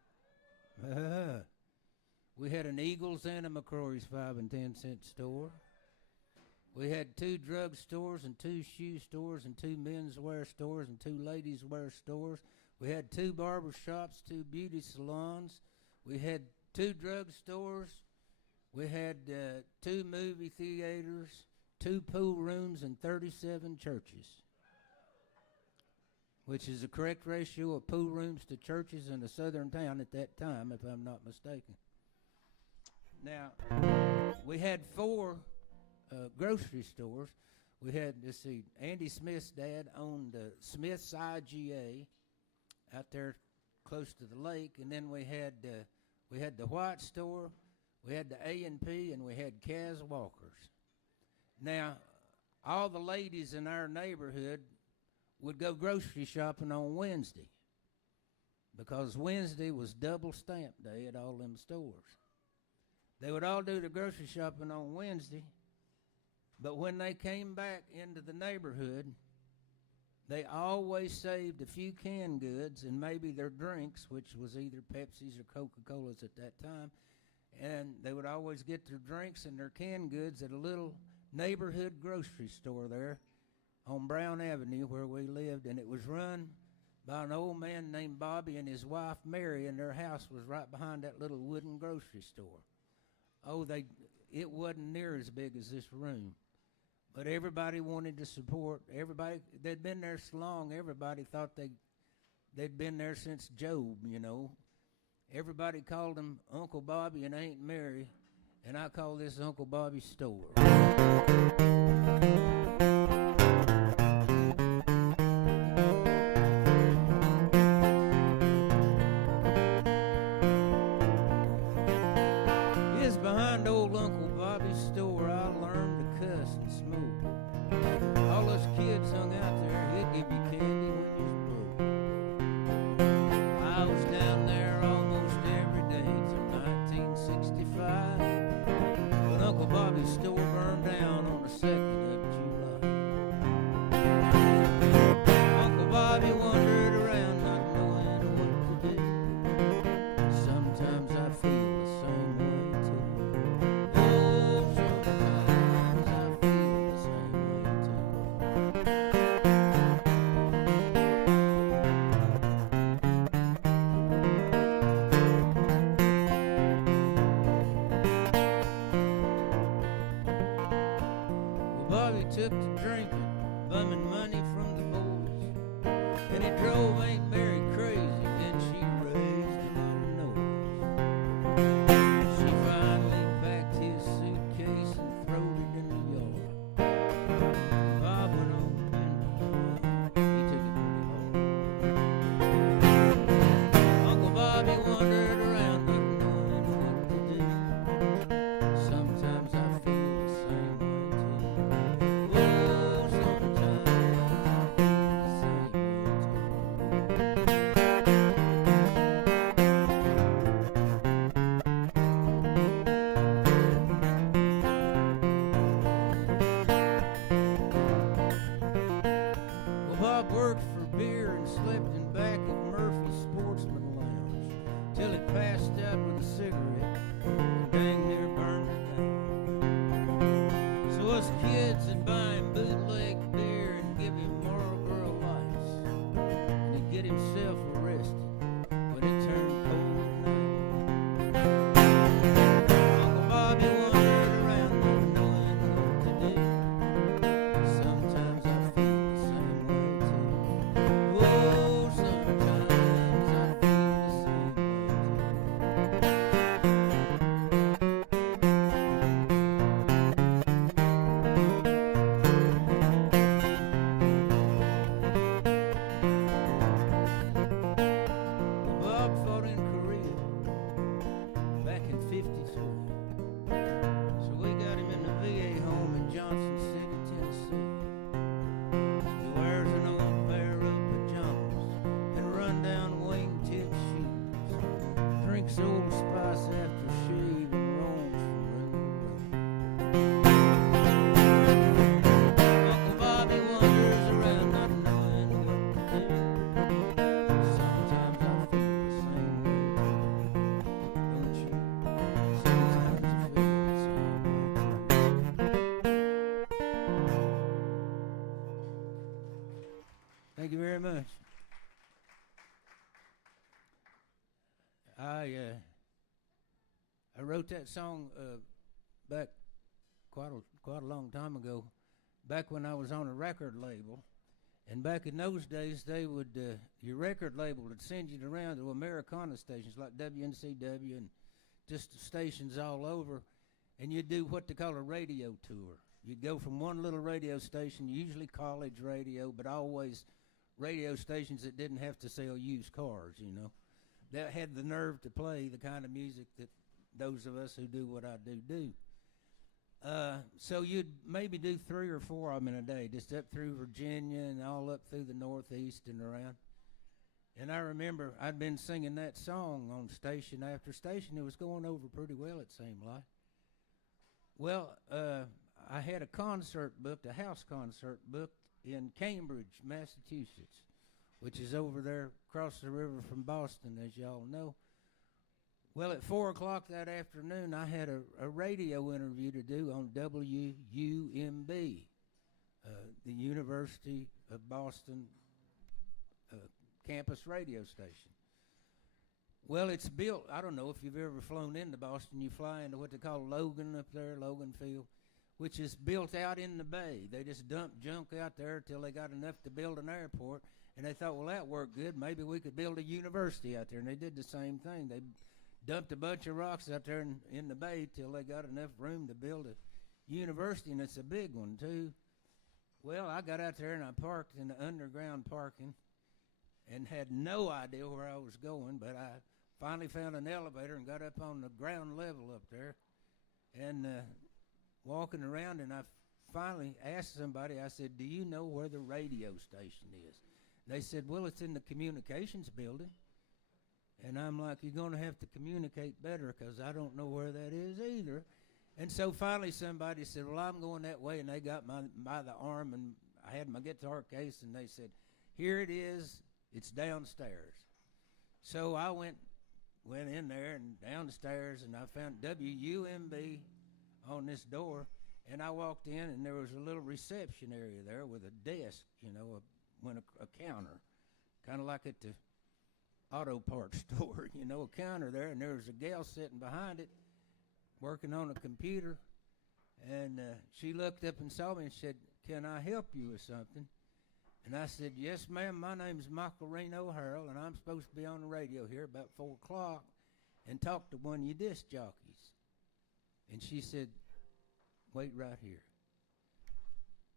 We had an Eagles and a McCrory's 5 and 10 cent store. We had two drug stores and two shoe stores and two menswear stores and two ladies' wear stores. We had two barber shops, two beauty salons. We had two drug stores. We had two movie theaters, two pool rooms, and 37 churches, which is the correct ratio of pool rooms to churches in a southern town at that time, if I'm not mistaken. Now, we had four grocery stores. We had, let's see, Andy Smith's dad owned Smith's IGA out there close to the lake, and then we had the White store, we had the A&P, and we had Kaz Walker's. Now, all the ladies in our neighborhood would go grocery shopping on Wednesday, because Wednesday was double stamp day at all them stores. They would all do the grocery shopping on Wednesday, but when they came back into the neighborhood, they always saved a few canned goods and maybe their drinks, which was either Pepsi's or Coca-Colas at that time, and they would always get their drinks and their canned goods at a little neighborhood grocery store there on Brown Avenue where we lived, and it was run by an old man named Bobby and his wife Mary, and their house was right behind that little wooden grocery store. Oh, it wasn't near as big as this room, but everybody wanted to support. Everybody, they'd been there so long, everybody thought they'd been there since Job, you know. Everybody called them Uncle Bobby and Aunt Mary, and I call this Uncle Bobby's store. It's behind old Uncle Bobby's store I learned to cuss and smoke. All us kids hung out there, he'd give you candy when you was broke. I was down there almost every day till 1965, when Uncle Bobby's store burned down on the 2nd of July. Uncle Bobby wandered around not knowing what to do. Sometimes I feel the same way too. Oh, sometimes I feel the same way too. Well, Bobby took to drinking, bumming money from the boys, and he drove Aunt Mary crazy, and she raised a lot of noise. She finally packed his suitcase and throwed it in the yard. Bob went on into the wild. He took it pretty hard. Uncle Bobby wandered around not knowing what to do. Sometimes I feel the same way too. Oh, sometimes I feel the same way Well, Bob worked for beer and slept in back of Murphy's Sportsman Lounge till it passed out with a cigarette and dang near burned it down. So us kids would buy him bootleg beer and give him Marlboro Lights, and he'd get himself arrested when it turned cold at night. Uncle Bobby wandered around not knowing what to do. Sometimes I feel the same way too. Oh, sometimes I feel the same way Bob fought in Korea back in '53. So we got him in the VA home in Johnson City, Tennessee. He wears an old pair of pajamas and run-down wingtip shoes. Drinks Old Spice after shave and roams from room to room. Uncle Bobby wanders around not knowing what to do. Sometimes I feel the same way too. Don't you? Sometimes I feel the same way too. Thank you very much. I wrote that song back quite a long time ago, back when I was on a record label. And back in those days, they would your record label would send you around to Americana stations like WNCW and just stations all over, and you'd do what they call a radio tour. You'd go from one little radio station, usually college radio, but always radio stations that didn't have to sell used cars, you know. That had the nerve to play the kind of music that those of us who do what I do. So you'd maybe do 3 or 4 of them in a day, just up through Virginia and all up through the Northeast and around. And I remember I'd been singing that song on station after station. It was going over pretty well, it seemed like. Well, I had a concert booked, a house concert booked in Cambridge, Massachusetts, which is over there across the river from Boston, as y'all know. Well, at 4 o'clock that afternoon, I had a radio interview to do on WUMB, the University of Boston campus radio station. Well, it's built, I don't know if you've ever flown into Boston. You fly into what they call Logan up there, Logan Field, which is built out in the bay. They just dump junk out there till they got enough to build an airport. And they thought, well, that worked good. Maybe we could build a university out there. And they did the same thing. They dumped a bunch of rocks out there in the bay till they got enough room to build a university, and it's a big one too. Well, I got out there and I parked in the underground parking and had no idea where I was going, but I finally found an elevator and got up on the ground level up there and walking around, and I finally asked somebody, I said, do you know where the radio station is? They said, well, it's in the communications building. And I'm like, you're going to have to communicate better because I don't know where that is either. And so finally somebody said, well, I'm going that way, and they got my by the arm, and I had my guitar case, and they said, here it is, it's downstairs. So I went in there and downstairs, and I found WUMB on this door, and I walked in, and there was a little reception area there with a desk, a counter, kind of like at the auto parts store, a counter there, and there was a gal sitting behind it working on a computer, and she looked up and saw me and said, can I help you with something? And I said, yes, ma'am, my name's Michael Reno, Harrell, and I'm supposed to be on the radio here about 4 o'clock and talk to one of your disc jockeys. And she said, wait right here.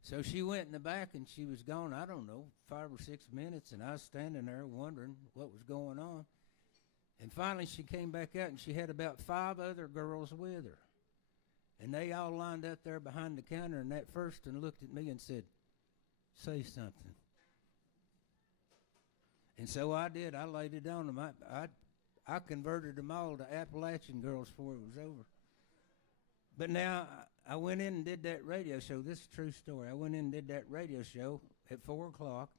So she went in the back, and she was gone, I don't know, 5 or 6 minutes, and I was standing there wondering what was going on. And finally she came back out, and she had about 5 other girls with her. And they all lined up there behind the counter, and that first one looked at me and said, say something. And so I did. I laid it on them. I converted them all to Appalachian girls before it was over. But now I went in and did that radio show. This is a true story. I went in and did that radio show at 4 o'clock,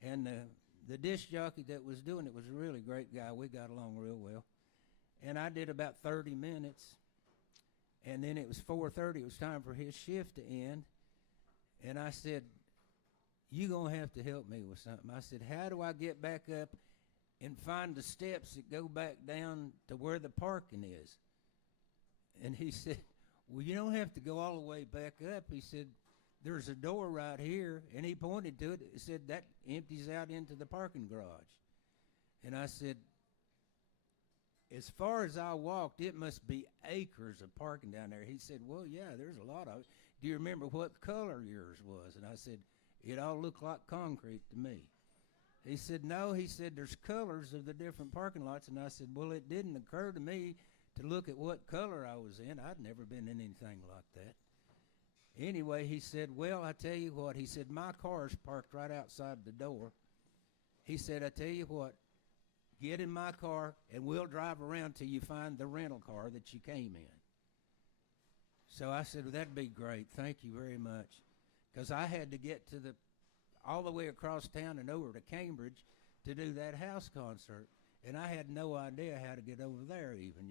and the disc jockey that was doing it was a really great guy. We got along real well. And I did about 30 minutes, and then it was 4:30. It was time for his shift to end. And I said, you're going to have to help me with something. I said, how do I get back up and find the steps that go back down to where the parking is? And he said, well, you don't have to go all the way back up. He said, there's a door right here. And he pointed to it. He said, that empties out into the parking garage. And I said, as far as I walked, it must be acres of parking down there. He said, well, yeah, there's a lot of it. Do you remember what color yours was? And I said, it all looked like concrete to me. He said, no. He said, there's colors of the different parking lots. And I said, well, it didn't occur to me to look at what color I was in. I'd never been in anything like that. Anyway, he said, well, I tell you what. He said, my car's parked right outside the door. He said, I tell you what, get in my car and we'll drive around till you find the rental car that you came in. So I said, well, that'd be great. Thank you very much. Because I had to get to all the way across town and over to Cambridge to do that house concert. And I had no idea how to get over there even.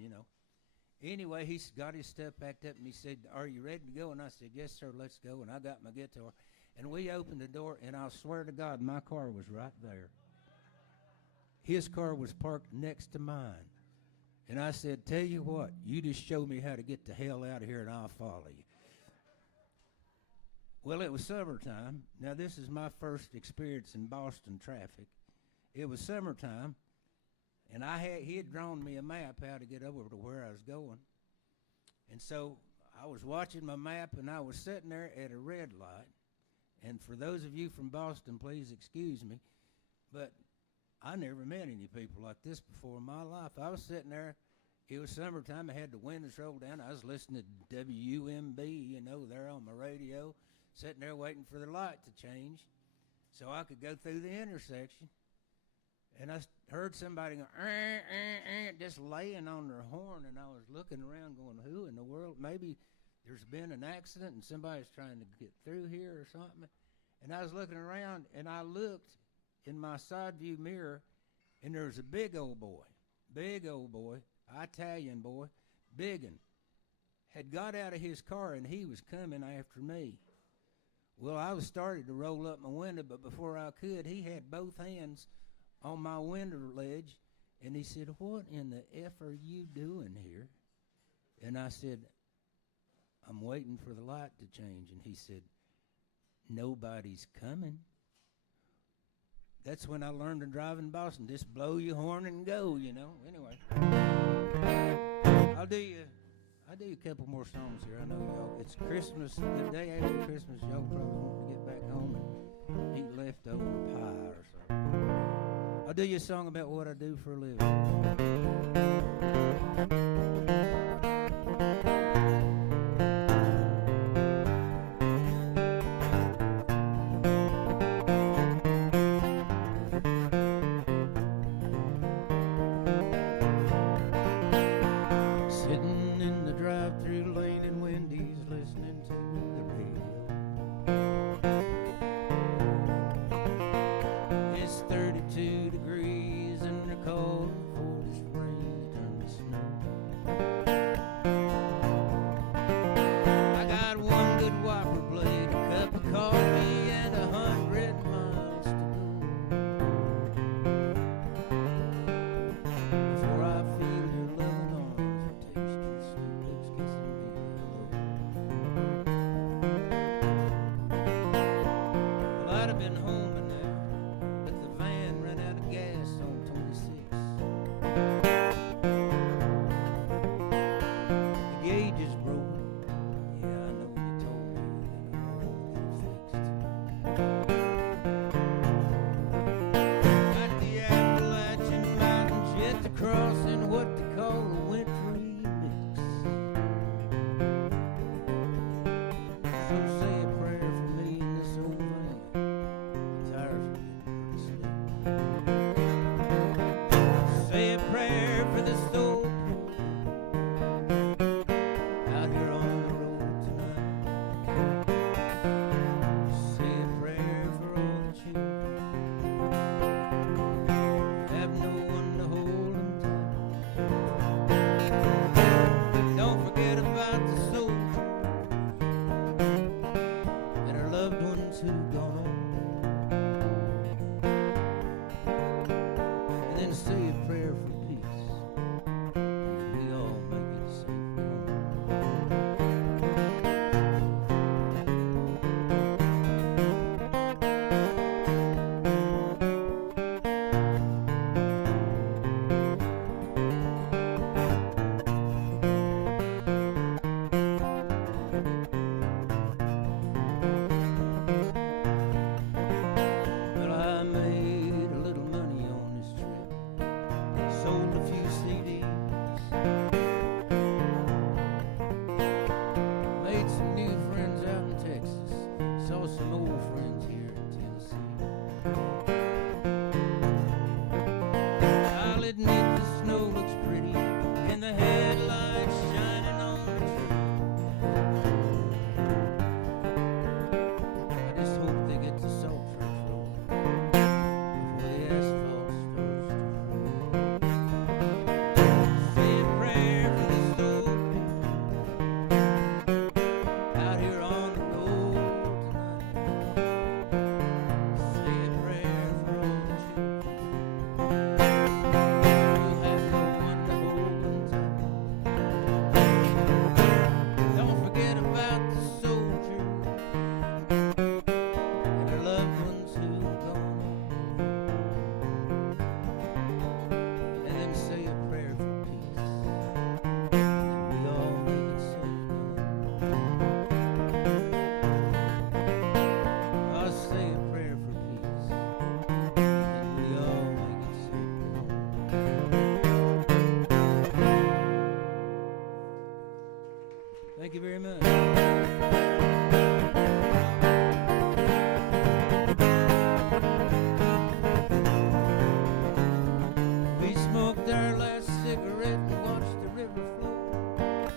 Anyway, he got his stuff packed up, and he said, are you ready to go? And I said, yes, sir, let's go. And I got my guitar. And we opened the door, and I swear to God, my car was right there. His car was parked next to mine. And I said, tell you what, you just show me how to get the hell out of here, and I'll follow you. Well, it was summertime. Now, this is my first experience in Boston traffic. It was summertime, and he had drawn me a map how to get over to where I was going. And so I was watching my map, and I was sitting there at a red light. And for those of you from Boston, please excuse me, but I never met any people like this before in my life. I was sitting there. It was summertime. I had the windows rolled down. I was listening to WUMB, there on my radio, sitting there waiting for the light to change so I could go through the intersection. And I heard somebody go, just laying on their horn, and I was looking around going, who in the world? Maybe there's been an accident and somebody's trying to get through here or something. And I was looking around, and I looked in my side view mirror, and there was a big old boy, Italian boy, biggin', had got out of his car, and he was coming after me. Well, I was starting to roll up my window, but before I could, he had both hands on my window ledge, and he said, what in the F are you doing here? And I said, I'm waiting for the light to change. And he said, nobody's coming. That's when I learned to drive in Boston. Just blow your horn and go, Anyway. I'll do you a couple more songs here. I know y'all. It's Christmas, the day after Christmas. Y'all probably want to get back home and eat leftover pie or something. I'll do you a song about what I do for a living. Thank you very much. We smoked our last cigarette and watched the river flow,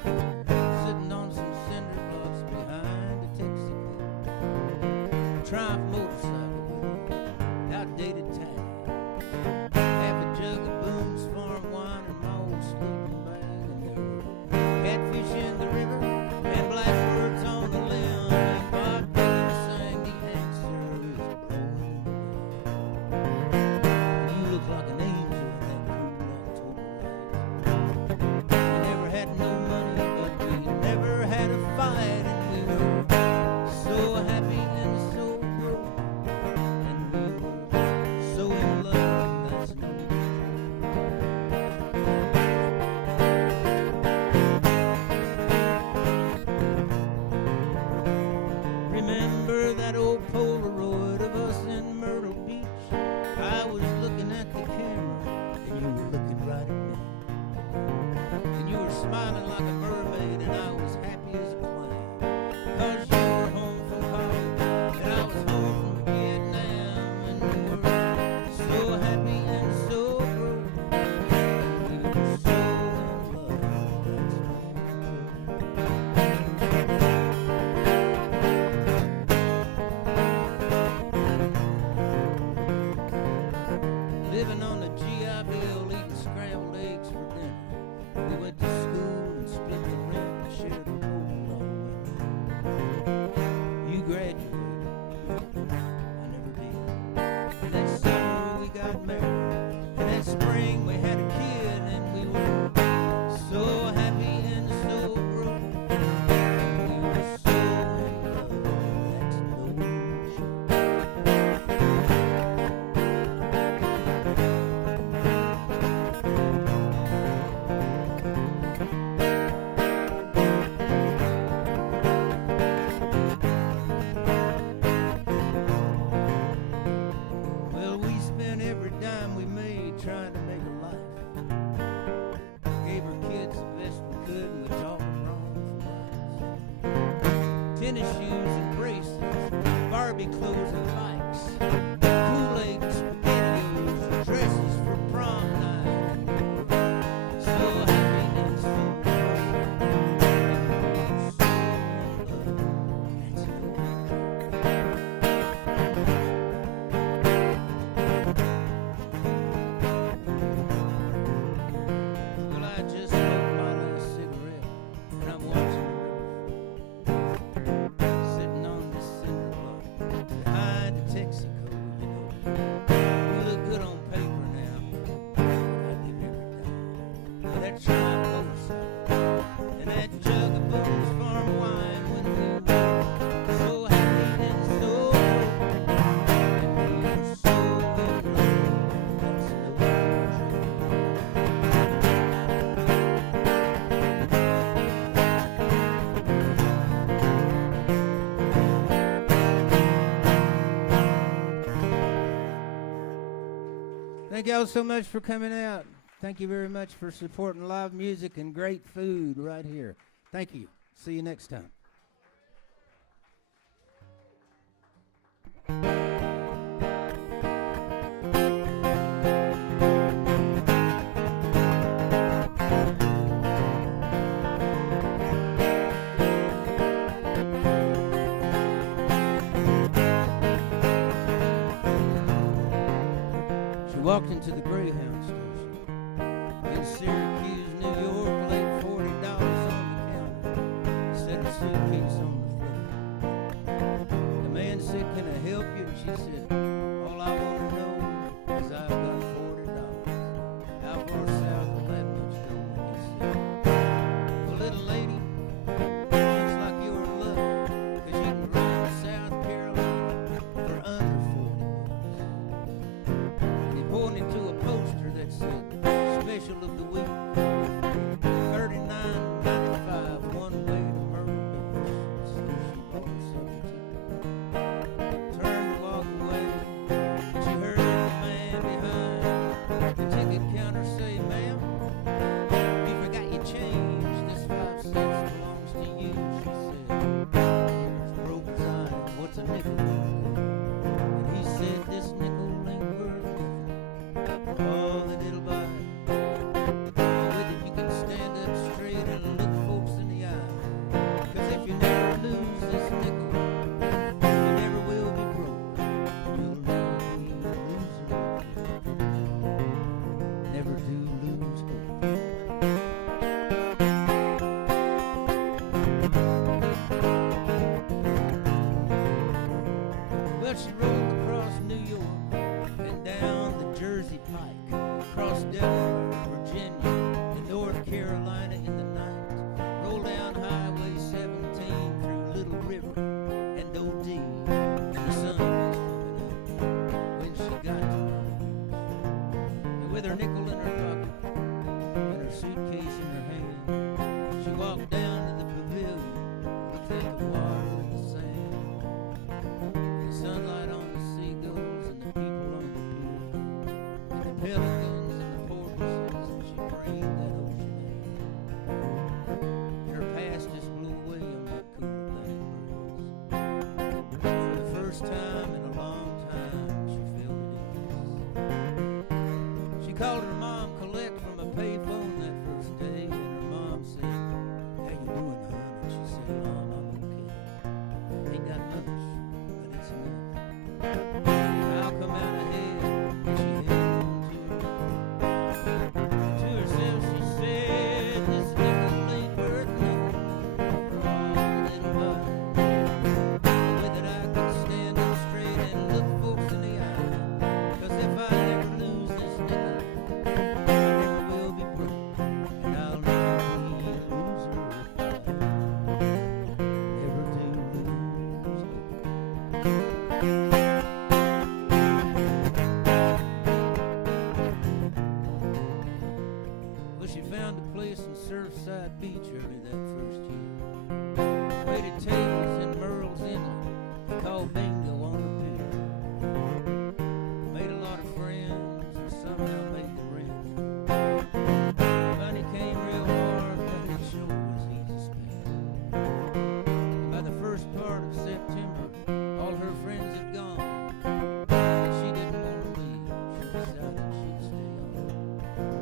sitting on some cinder blocks behind a Texaco. Triumph motorcycle with an outdated tag, half a jug of Boone's Farm wine and my old sleeping bag, and there were catfish in the river and blackbirds on the limb, and Bob Dylan sang the answer is blowing away. You look like an angel in that cool October night. We never had no money, but we never had a fight, and we were so happy and so broke, and we were so in love, and that's no joke. that old Polaroid of us in Myrtle Beach. I was looking at the camera, and you were looking right at me. And you were smiling like a mermaid, and I was happy as a clam. 'Cause you were home from college, and I was home from Vietnam. And we were so happy and so broke. And we were so in love. Living on the GI Bill, eating scrambled eggs for dinner. We went to school and split the rent and shared a roll all winter. You graduated, I never did. And that summer we got married, and that spring we had a kid, and we were so happy and so broke. And we were so in love, that's no joke. Well, we spent every dime we made trying to make a life. Gave our kids the best we could, and we taught them wrong from right. Tennis shoes and braces, Barbie clothes and bikes, Kool-Aid and SpaghettiOs, and dresses for prom night. And we were so happy and so proud. And we were so in love, that's no Well, I just smoked my last cigarette, and I'm watching the river sitting on this cinder block behind the Texaco, you know. We look good on paper now, but I'd give every dime for that tri-motorcycle and that jug of Boone's Farm wine when we were so happy and so broke. And we were so in love, that's no joke. Thank y'all so much for coming out. Thank you very much for supporting live music and great food right here. Thank you. See you next time. She walked into the Greyhound station in Syracuse, New York, laid $40 on the counter, set her suitcase on the floor. The man said, "Can I help you?" And she said, "All I want to know is I've got $40. How far south will that much go?" And he said, "Well, little lady, looks like you're in luck, 'cause you can ride to South Carolina for under $40. And he pointed to a poster that said, "Special of the week, $39.95 one way to Myrtle Beach." So she bought herself a ticket, turned to walk away, and she heard the man behind the ticket counter say, "Ma'am, you forgot your change. This 5 cents belongs to you." She said, "Here's broke as iron. What's a nickel?" And he said, "This nickel ain't worth nothing. All that it'll buy. With it you can stand up straight and look folks in the eye. 'Cause if you never lose this nickel, you never will be broke. You'll never be losing hope. Never do lose hope." Well, she rolled across New York and down the Jersey Pike, across Delaware, Virginia, and North Carolina in the night, rolled down Highway 17 through Little River and OD, and the sun was coming up when she got to Myrtle Beach. And with her nickel in her pocket and her suitcase in her hand, she walked down to the pavilion, looked at the water and the sand. first time in a long time she felt at ease. She called her mom Colette from a payphone that first day, and her mom said, "How you doing, hon?" And she said, "Mom, I'm okay. Ain't got much, but it's enough. I'll come out ahead." And she held on to her mouth. To herself she said, "This nickel ain't worth nothing for all that it'll buy. The way that I can stand up straight and look folks in the eye. 'Cause if I never lose this nickel, I never will be broke. And I'll never be a loser if I never do lose hope." Well, she found a place in Surfside Beach early that first year. Waited tables in Merle's Inlet and called bingo on the pier. Made a lot of friends and somehow made the rent. Money came real hard, but it sure was easy spent. And by the first part of September, all her friends had gone. But she didn't want to leave. She decided she'd stay on.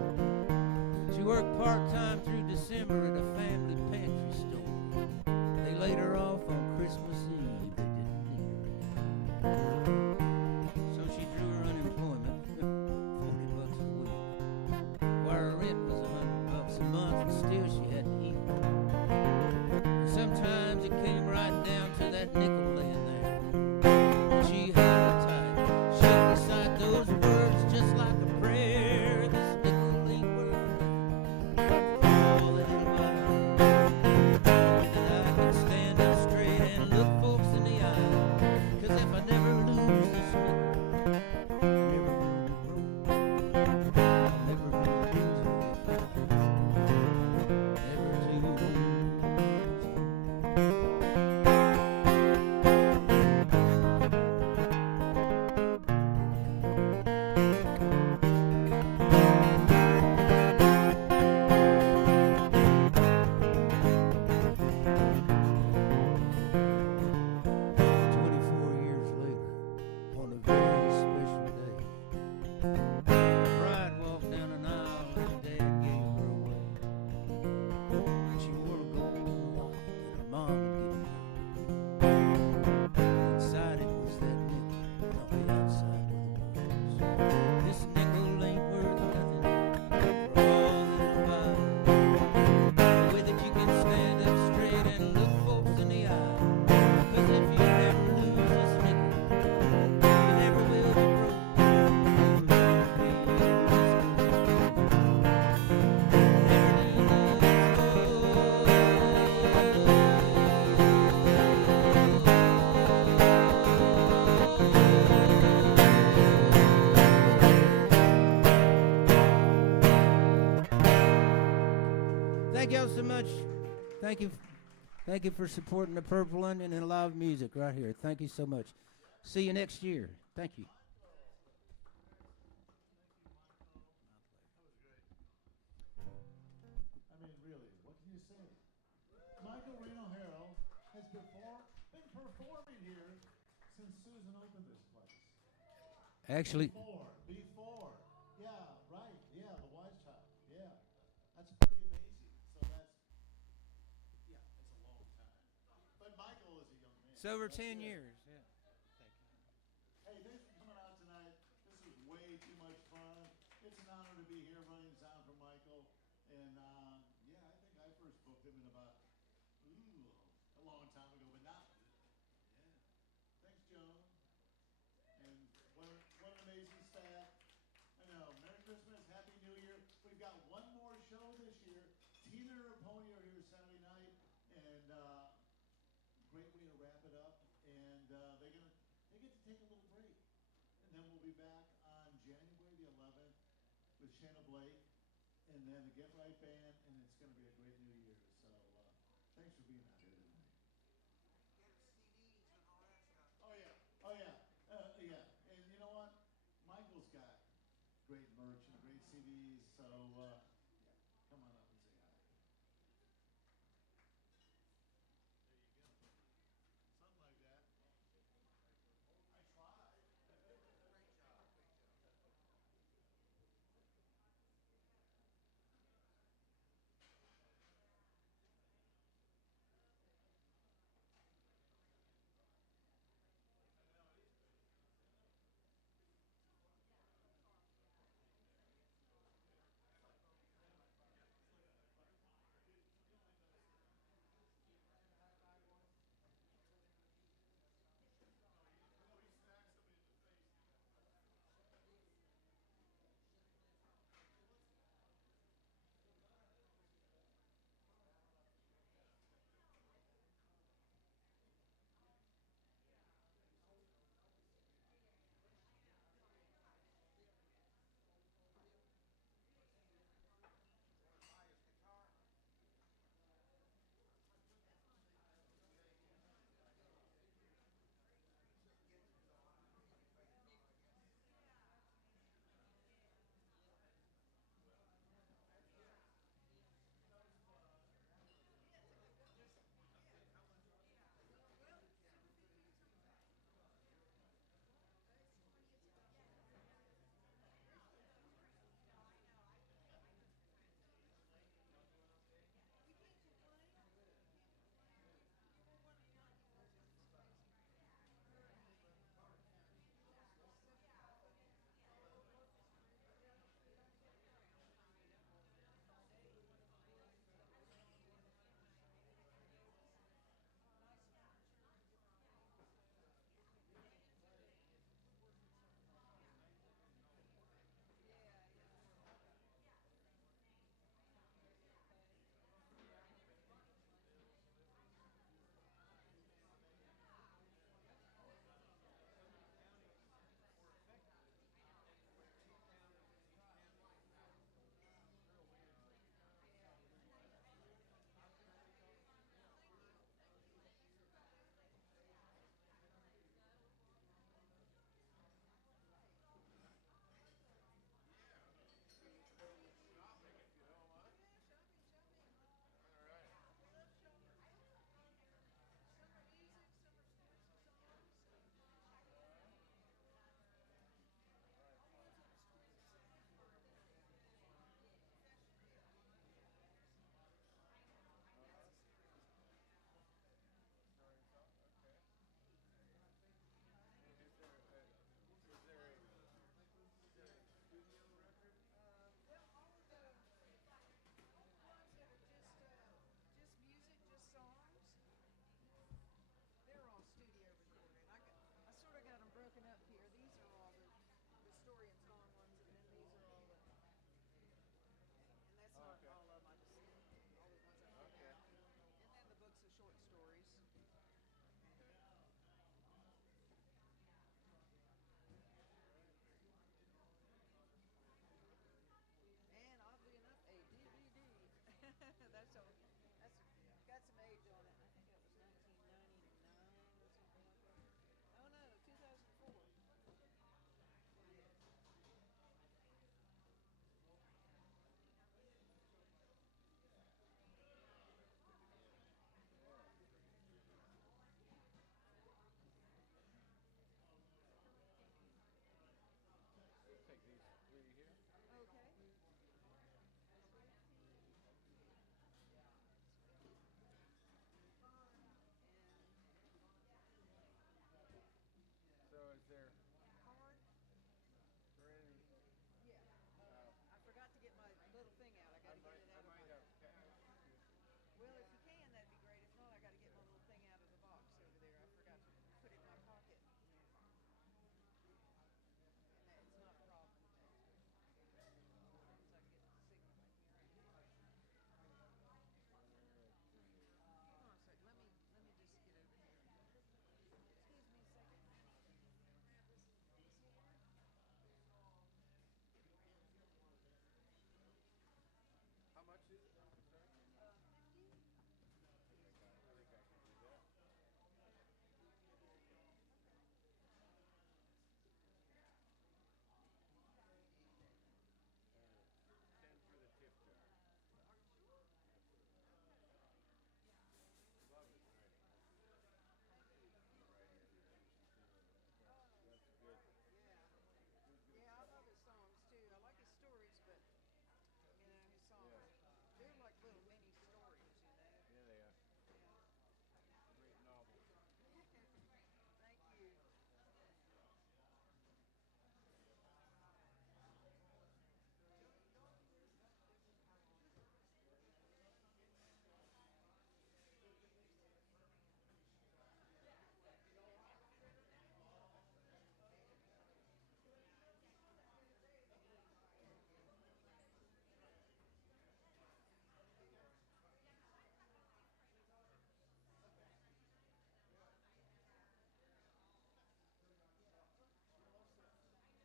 She worked part-time through December at a family pantry store. They laid her off on Christmas Eve. They didn't need her again. So she drew her unemployment, $40 a week. While her rent was $100 a month, and still she had to eat. And sometimes it came right down to that nickel laying there. And she held it tight. She'd recite those words just like a prayer. This nickel ain't worth nothing for all that it'll buy. That I can stand up straight and look folks in the eye. 'Cause if I never lose this nickel, I never will be broke. I'll never be a loser if I never do lose hope. Years later, on a very special day, a bride walked down an aisle and her dad gave her away. And she wore a golden locket that her mom had given her. Inside it was that nickel, and on the outside were the words, "This nickel ain't worth nothing for all that it'll buy. The way that you can stand up straight and look folks in the eye. 'Cause if you never lose this nickel, you never will be broke. You'll never be a loser. Never do Thank y'all so much. Thank you. Thank you for supporting the Purple Onion and live music right here. Thank you so much. See you next year. Thank you. I mean, really, what can you say? Michael Reno Harrell has been performing here since Susan opened this place. Actually, Before. Yeah, right. Yeah, the Wise Child. Yeah. That's pretty amazing. So that's a long time. But Michael is a young man. it's over That's 10 good. years. Yeah. Hey, thanks for coming out tonight. This is way too much fun. It's an honor to be here running sound for Michael. And yeah, I think I first booked him in about a long time ago, but not. Yeah. Thanks, Joan. And what an amazing staff. I know. Merry Christmas, Happy New Year. We've got one more show this year. Tina and Pony are here Saturday night, and great way to wrap it up. And they get to take a little break, and then we'll be back on January the 11th with Shanna Blake, and then the Get Right Band, and it's going to be a great New Year. So thanks for being out here tonight. Oh yeah, oh yeah, yeah. And you know what? Michael's got great merch and great CDs. So